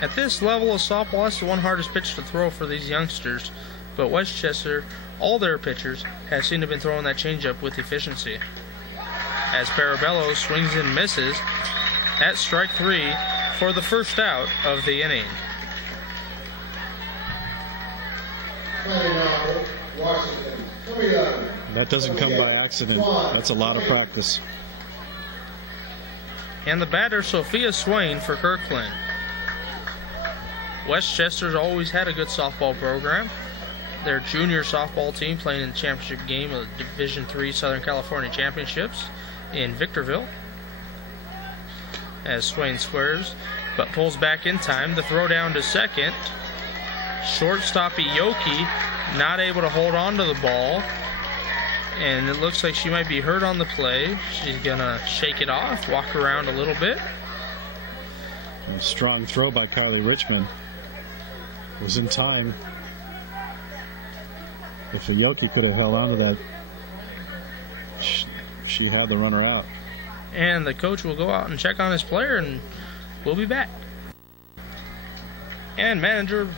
At this level of softball, that's the one hardest pitch to throw for these youngsters. But Westchester, all their pitchers, have seemed to have been throwing that changeup with efficiency. As Parabello swings and misses at strike 3 for the first out of the inning. Washington, number 11. That doesn't come by accident. That's a lot of practice. And the batter, Sophia Swain for Kirkland. Westchester's always had a good softball program. Their junior softball team playing in the championship game of the Division III Southern California Championships in Victorville. As Swain squares, but pulls back in time. The throw down to second. Shortstop Ioki not able to hold on to the ball. And it looks like she might be hurt on the play. She's gonna shake it off, walk around a little bit. A strong throw by Carly Richmond. Was in time. If Aoki could have held on to that, she had the runner out. And the coach will go out and check on his player, and we'll be back. And manager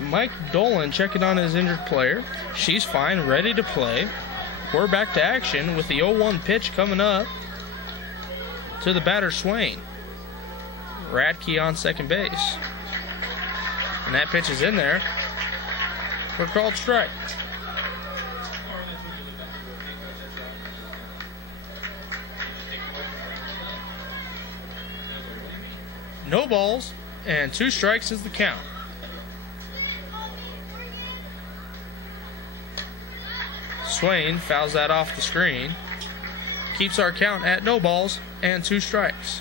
Mike Dolan checking on his injured player. She's fine, ready to play. We're back to action with the 0-1 pitch coming up to the batter, Swain. Radke on second base. And that pitch is in there for a called strike. No balls and 2 strikes is the count. Swain fouls that off the screen. Keeps our count at no balls and 2 strikes.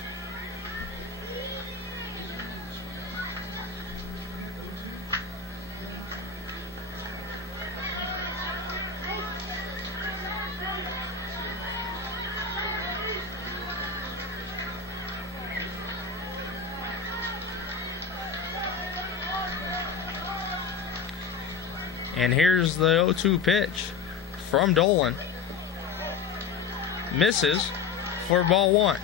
And here's the 0-2 pitch from Dolan. Misses for ball 1.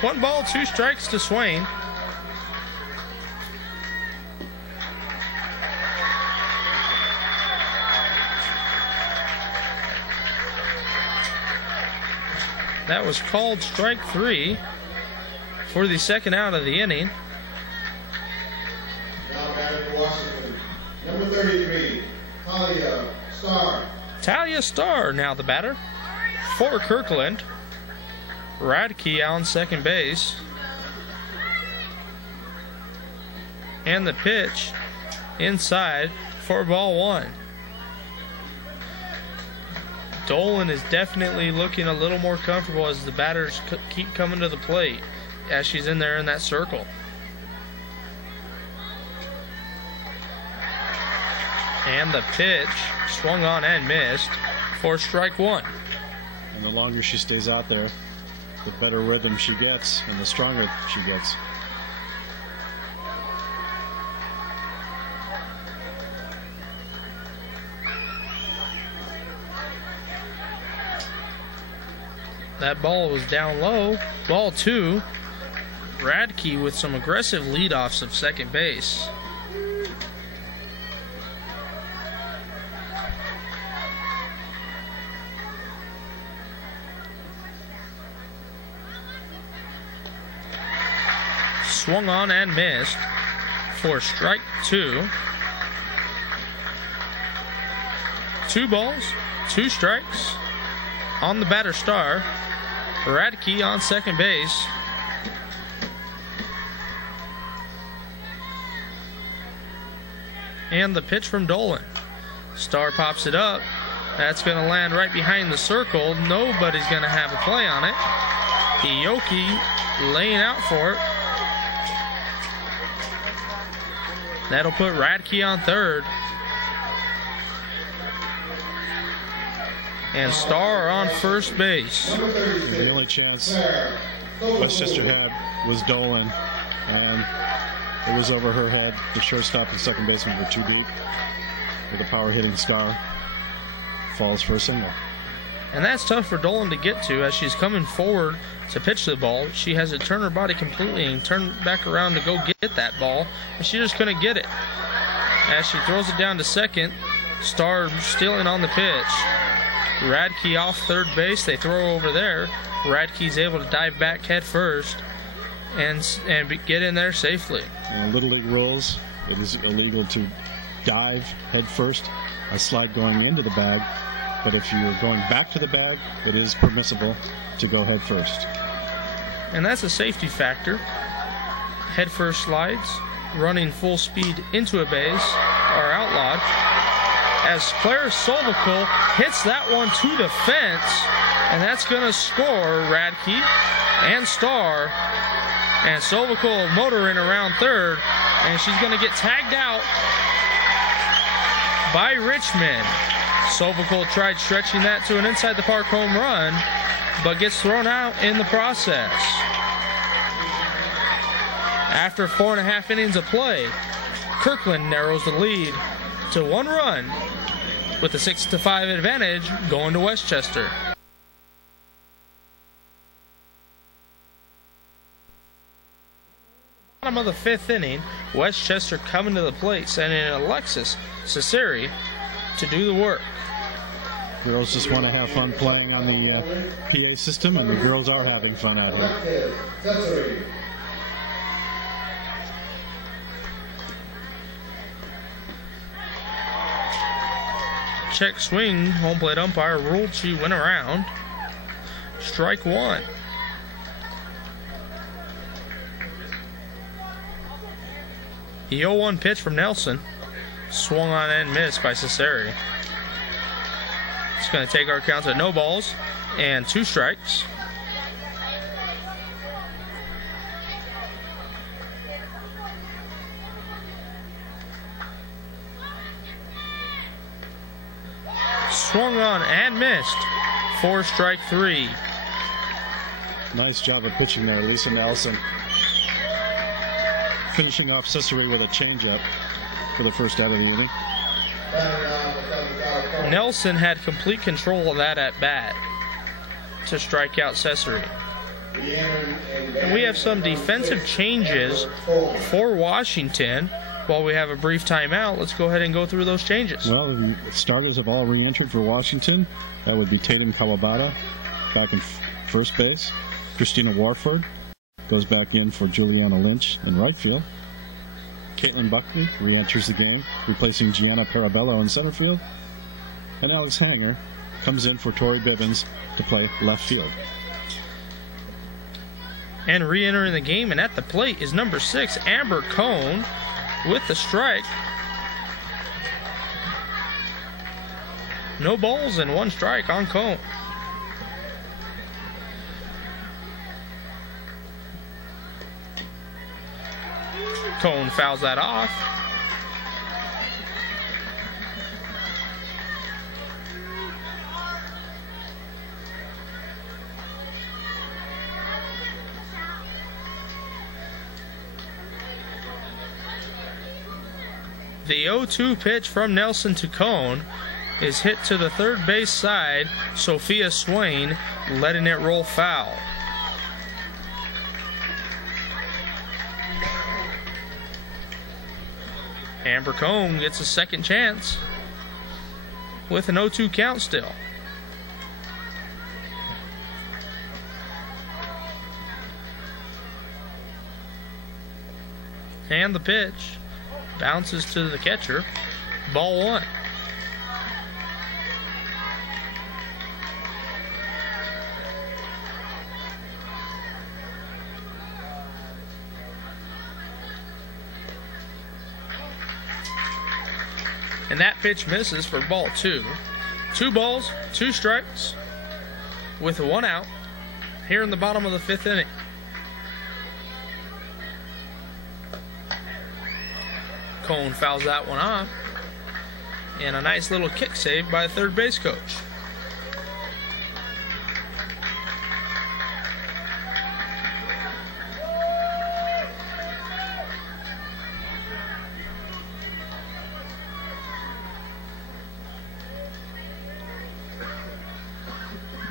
One ball, 2 strikes to Swain. That was called strike 3 for the second out of the inning. Now batting for Washington, number 33, Talia Starr. Talia Starr now the batter for Kirkland. Radke on second base. And the pitch inside for ball 1. Dolan is definitely looking a little more comfortable as the batters keep coming to the plate as she's in there in that circle. And the pitch swung on and missed for strike 1. And the longer she stays out there, the better rhythm she gets and the stronger she gets. That ball was down low. Ball 2. Radke with some aggressive leadoffs of second base. Swung on and missed for strike 2. 2 balls, 2 strikes on the batter, Starr. Radke on second base. And the pitch from Dolan. Starr pops it up. That's going to land right behind the circle. Nobody's going to have a play on it. Aoki laying out for it. That'll put Radke on third. And Starr on first base. The only chance Westchester had was Dolan, and it was over her head. The shortstop and second baseman were too deep. With a power hitting Starr falls for a single. And that's tough for Dolan to get to as she's coming forward to pitch the ball. She has to turn her body completely and turn back around to go get that ball, and she just couldn't get it. As she throws it down to second, Starr stealing on the pitch. Radke off third base. They throw over there. Radke's able to dive back head first and get in there safely. In Little League rules, it is illegal to dive head first, a slide going into the bag. But if you're going back to the bag, it is permissible to go head first. And that's a safety factor. Head first slides, running full speed into a base, are outlawed. as Claire Sovacool hits that one to the fence, and that's going to score Radke and Starr. And Sovacool motoring around third, and she's going to get tagged out by Richmond. Sovacool tried stretching that to an inside the park home run, but gets thrown out in the process. After 4.5 innings of play, Kirkland narrows the lead to 1 run with a 6-5 advantage going to Westchester. Bottom of the 5th inning, Westchester coming to the plate, sending in Alexis Cesari to do the work. Girls just want to have fun playing on the PA system, and the girls are having fun at it. Check swing, home plate umpire ruled she went around. Strike 1. The 0-1 pitch from Nelson. Swung on and missed by Cesari. It's going to take our count to no balls and 2 strikes. Swung on and missed. 4 strike 3. Nice job of pitching there, Lisa Nelson. Finishing off Cesari with a changeup for the first out of the inning. Nelson had complete control of that at bat to strike out Cesari. And we have some defensive changes for Washington. While we have a brief timeout, let's go ahead and go through those changes. Well, the starters have all re-entered for Washington. That would be Tatum Kalabata back in first base. Christina Warford goes back in for Juliana Lynch in right field. Caitlin Buckley re-enters the game, replacing Gianna Parabello in center field. And Alex Hanger comes in for Tori Bivens to play left field. And re-entering the game and at the plate is number 6, Amber Cohn, with the strike. No balls and 1 strike on Cohn. Cohn fouls that off. The 0-2 pitch from Nelson to Cohn is hit to the third base side. Sophia Swain letting it roll foul. Amber Cohn gets a second chance with an 0-2 count still. And the pitch bounces to the catcher. Ball 1. And that pitch misses for ball 2. 2 balls, 2 strikes, with 1 out here in the bottom of the 5th inning. Cohn fouls that one off. And a nice little kick save by the third base coach.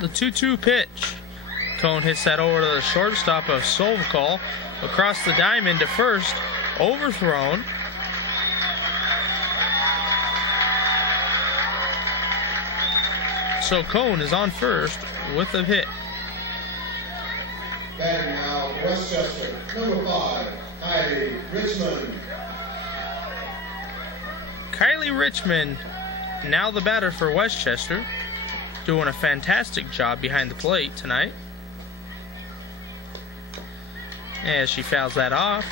The 2-2 pitch. Cohn hits that over to the shortstop of Sovacool. Across the diamond to first. Overthrown. So Cohn is on first with a hit. Batting now, Westchester, number 5, Kylie Richmond. Kylie Richmond, now the batter for Westchester, doing a fantastic job behind the plate tonight. As she fouls that off.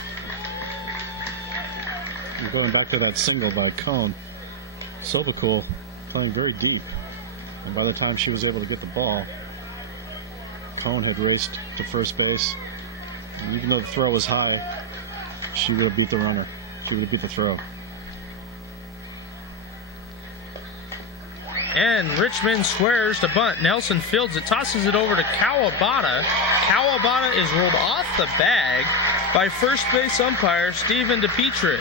And going back to that single by Cohn. Sobacool playing very deep. And by the time she was able to get the ball, Cohn had raced to first base. And even though the throw was high, she would have beat the runner. She would have beat the throw. And Richmond squares to bunt. Nelson fields it, tosses it over to Kawabata. Kawabata is rolled off the bag by first base umpire Stephen DePietri.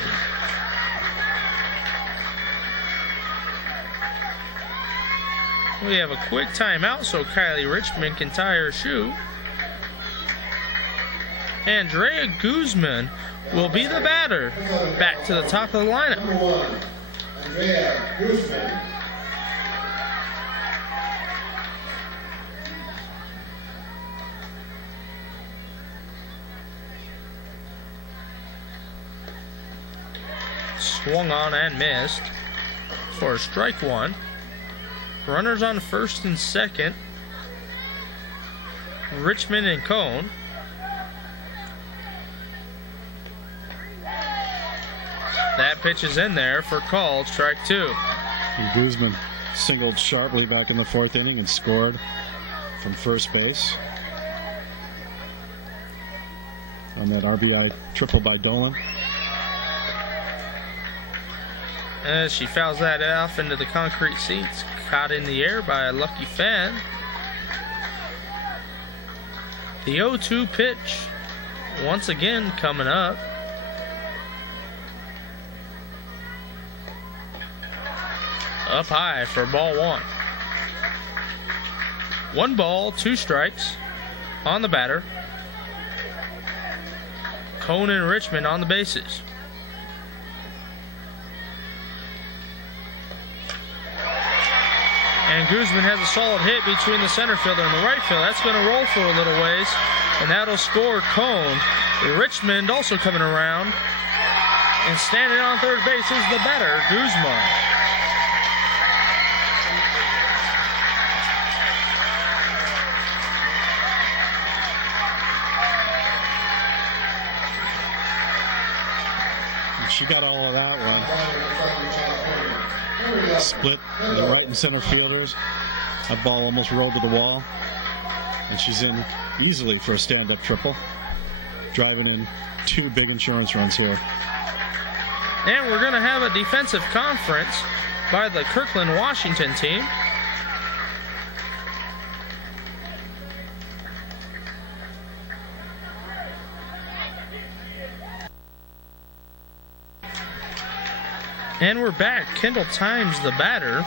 We have a quick timeout so Kylie Richmond can tie her shoe. Andrea Guzman will be the batter. Back to the top of the lineup. Number 1, Andrea Guzman. Swung on and missed for strike one. Runners on first and second. Richmond and Cohn. That pitch is in there for called strike two. And Guzman singled sharply back in the fourth inning and scored from first base on that RBI triple by Dolan. As she fouls that off into the concrete seats, caught in the air by a lucky fan. The 0-2 pitch once again coming up. Up high for ball one. 1 ball, 2 strikes on the batter. Cohn and Richmond on the bases. And Guzman has a solid hit between the center fielder and the right field. That's going to roll for a little ways, and that'll score Cohn. Richmond also coming around, and standing on third base is the batter, Guzman. And she got all of that one. Split the right and center fielders. That ball almost rolled to the wall. And she's in easily for a stand-up triple. Driving in 2 big insurance runs here. And we're going to have a defensive conference by the Kirkland, Washington team. And we're back. Kendall Times, the batter.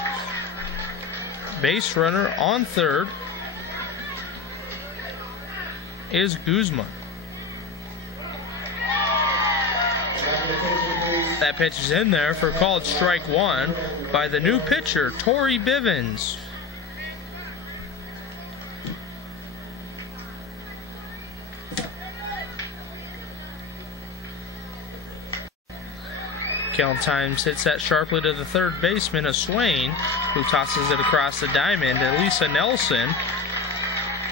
Base runner on third is Guzman. That pitch is in there for called strike one by the new pitcher, Tori Bivens. Kendall Times hits that sharply to the third baseman of Swain, who tosses it across the diamond to Lisa Nelson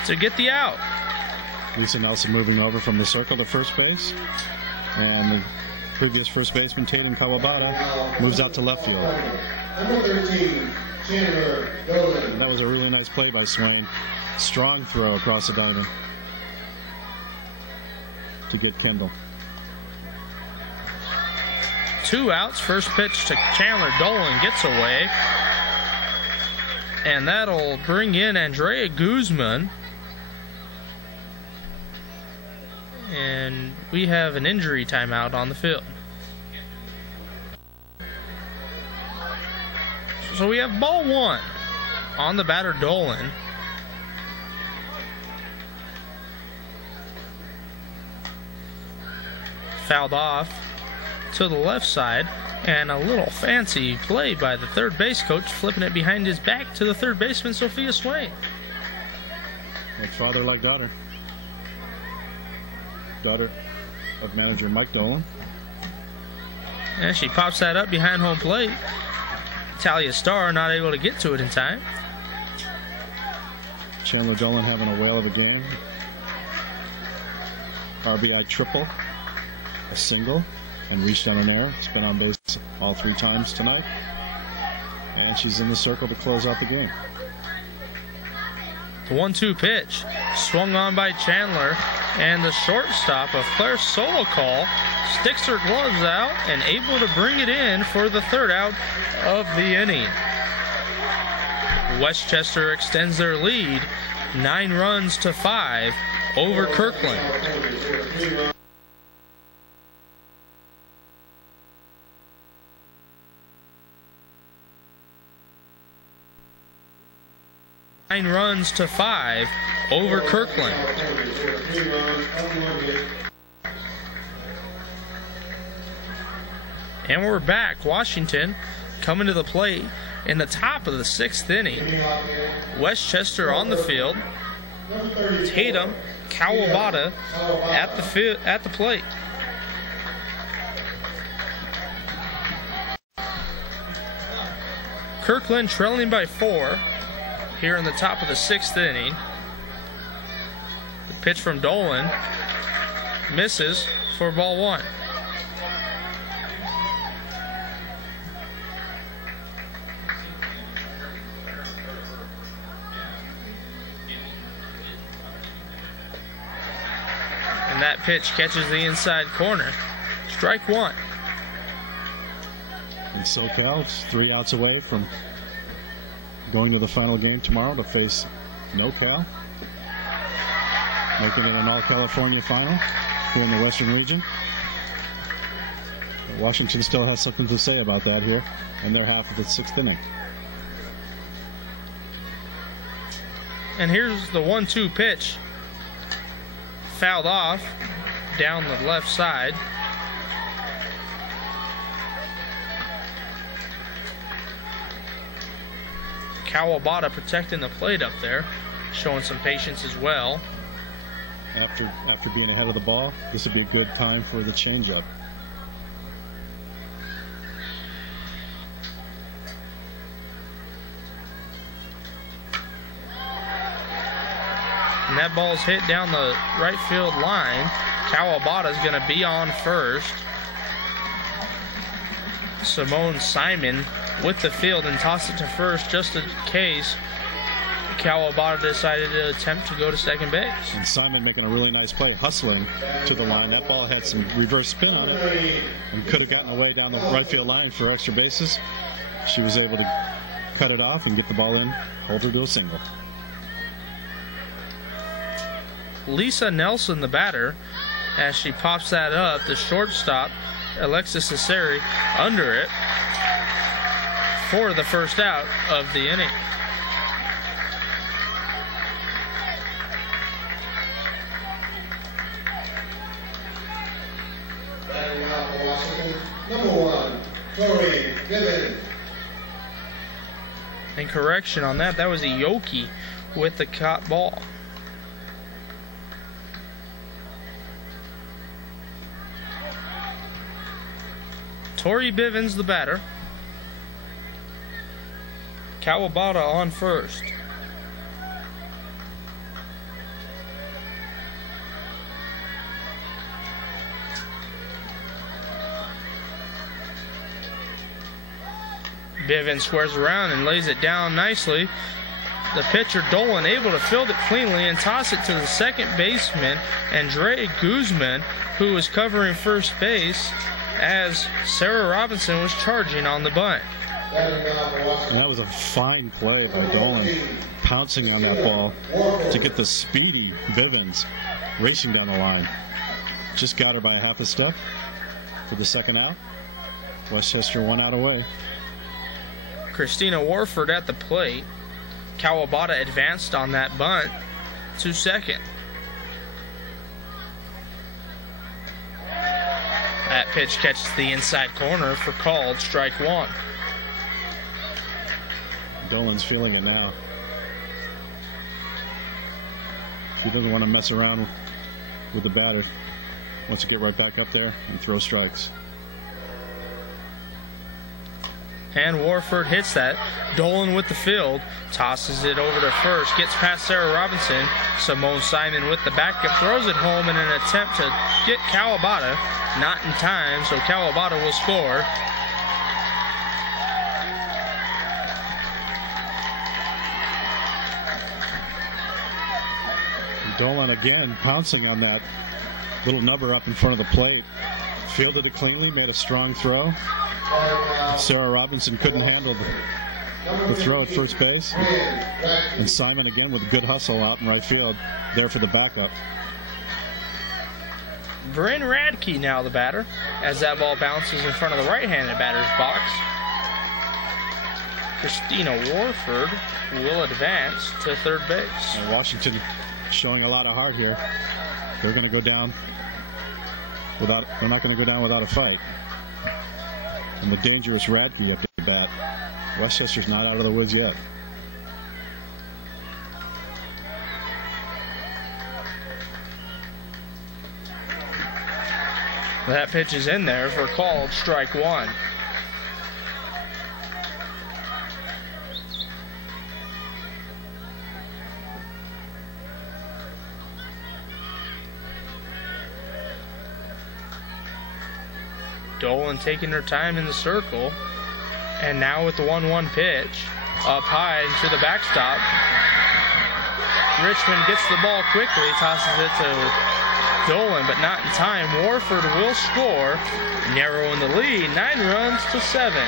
to get the out. Lisa Nelson moving over from the circle to first base. And the previous first baseman, Tatum Kawabata, moves out to left field. Number 13, Chandler Dolan. That was a really nice play by Swain. Strong throw across the diamond to get Kendall. 2 outs. First pitch to Chandler Dolan gets away. And that'll bring in Andrea Guzman. And we have an injury timeout on the field. So we have ball one on the batter, Dolan. Fouled off to the left side, and a little fancy play by the third base coach, flipping it behind his back to the third baseman, Sophia Swain. Like father, like daughter. Daughter of manager Mike Dolan. And she pops that up behind home plate. Talia Starr not able to get to it in time. Chandler Dolan having a whale of a game. RBI triple, a single, and reached on an error. It's been on base all 3 times tonight. And she's in the circle to close out the game. The 1-2 pitch, swung on by Chandler, and the shortstop of Claire Solocall sticks her gloves out and able to bring it in for the third out of the inning. Westchester extends their lead 9-5 over Kirkland. Nine runs to 5 over Kirkland. And we're back. Washington coming to the plate in the top of the 6th inning. Westchester on the field. Tatum, Kawabata at the plate. Kirkland trailing by 4 here in the top of the 6th inning. The pitch from Dolan misses for ball 1. And that pitch catches the inside corner. Strike 1. And SoCal is 3 outs away from going to the final game tomorrow to face NoCal, making it an all-California final here in the Western region. But Washington still has something to say about that here in their half of the 6th inning. And here's the 1-2 pitch. Fouled off down the left side. Kawabata protecting the plate up there, showing some patience as well. After being ahead of the ball, this would be a good time for the changeup. And that ball's hit down the right field line. Kawabata's going to be on first. Simone Simon with the field and tossed it to first just in case Kawabata decided to attempt to go to second base. And Simon making a really nice play, hustling to the line. That ball had some reverse spin on it and could have gotten away down the right field line for extra bases. She was able to cut it off and get the ball in, hold her to a single. Lisa Nelson, the batter, as she pops that up, the shortstop, Alexis Cesari, under it for the first out of the inning. Batting out for Washington, number 1, Tori Bivens. And correction on that, that was a Yoki with the caught ball. Tori Bivens, the batter. Kawabata on first. Bivens squares around and lays it down nicely. The pitcher, Dolan, able to field it cleanly and toss it to the second baseman, Andre Guzman, who was covering first base as Sarah Robinson was charging on the bunt. And that was a fine play by Dolan, pouncing on that ball to get the speedy Bivens racing down the line. Just got her by a half a step for the second out. Westchester 1 out away. Christina Warford at the plate. Kawabata advanced on that bunt to second. That pitch catches the inside corner for called strike 1. Dolan's feeling it now. He doesn't want to mess around with the batter. Wants to get right back up there and throw strikes. And Warford hits that. Dolan with the field, tosses it over to first, gets past Sarah Robinson. Simone Simon with the backup, throws it home in an attempt to get Kawabata. Not in time, so Kawabata will score. Dolan again pouncing on that little nubber up in front of the plate. Fielded it cleanly, made a strong throw. Sarah Robinson couldn't handle the throw at first base. And Simon again with a good hustle out in right field, there for the backup. Bryn Radke now the batter, as that ball bounces in front of the right-handed batter's box. Christina Warford will advance to third base. And Washington showing a lot of heart here. They're going to go down without. They're not going to go down without a fight. And the dangerous Radke at the bat. Westchester's not out of the woods yet. That pitch is in there for called strike one. Dolan taking her time in the circle. And now with the 1-1 pitch, up high into the backstop. Richmond gets the ball quickly, tosses it to Dolan, but not in time. Warford will score, narrowing the lead, 9 runs to 7.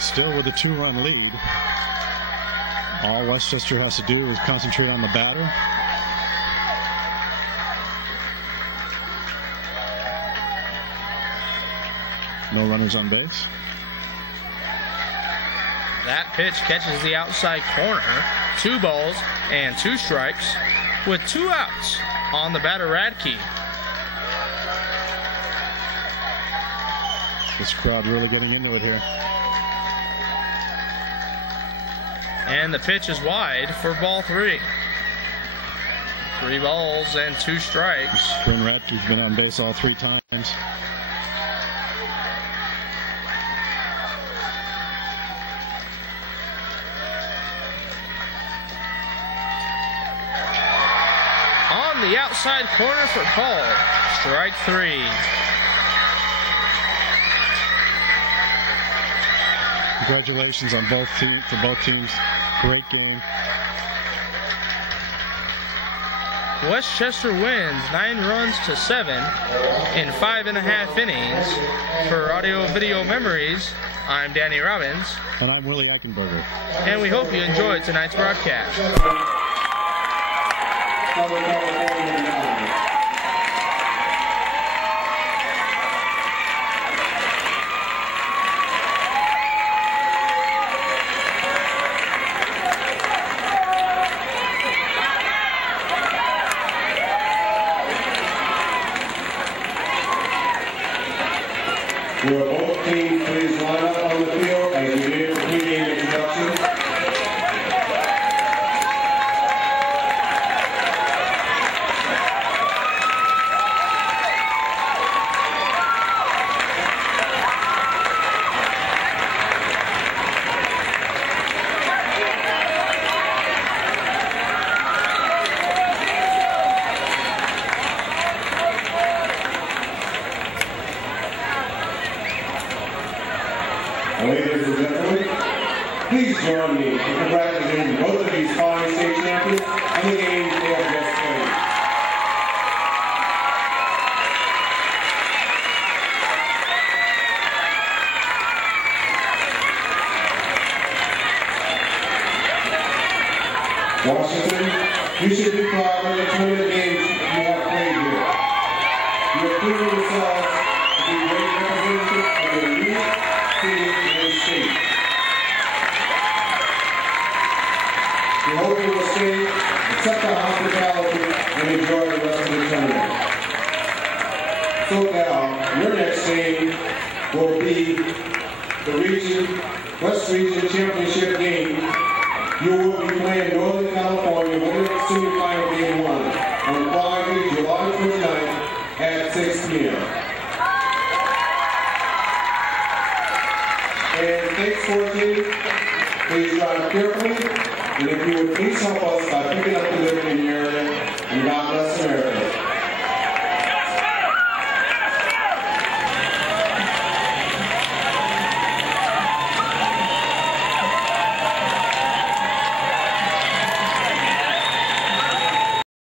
Still with a 2-run lead. All Westchester has to do is concentrate on the batter. No runners on base. That pitch catches the outside corner. 2 balls and 2 strikes with 2 outs on the batter Radke. This crowd really getting into it here. And the pitch is wide for ball 3. 3 balls and 2 strikes. Bryn Radke's been on base all 3 times. On the outside corner for call. Strike 3. Congratulations on both teams, for both teams. Great game. Westchester wins 9 runs to 7 in 5.5 innings. For Audio Video Memories, I'm Danny Robbins. And I'm Willie Eichenberger. And we hope you enjoyed tonight's broadcast. Will both teams please line up on the field as you did the pregame introduction? Ladies and gentlemen, please join me in congratulating both of these fine state champions on the games they have just played. Washington, you should be proud of the tournament games you have played here. You have proven yourselves to be great representatives of the unique city and state. We hope you will stay, accept our hospitality, and enjoy the rest of the tournament. So now, your next game will be the West Region Championship game. You will be playing Northern California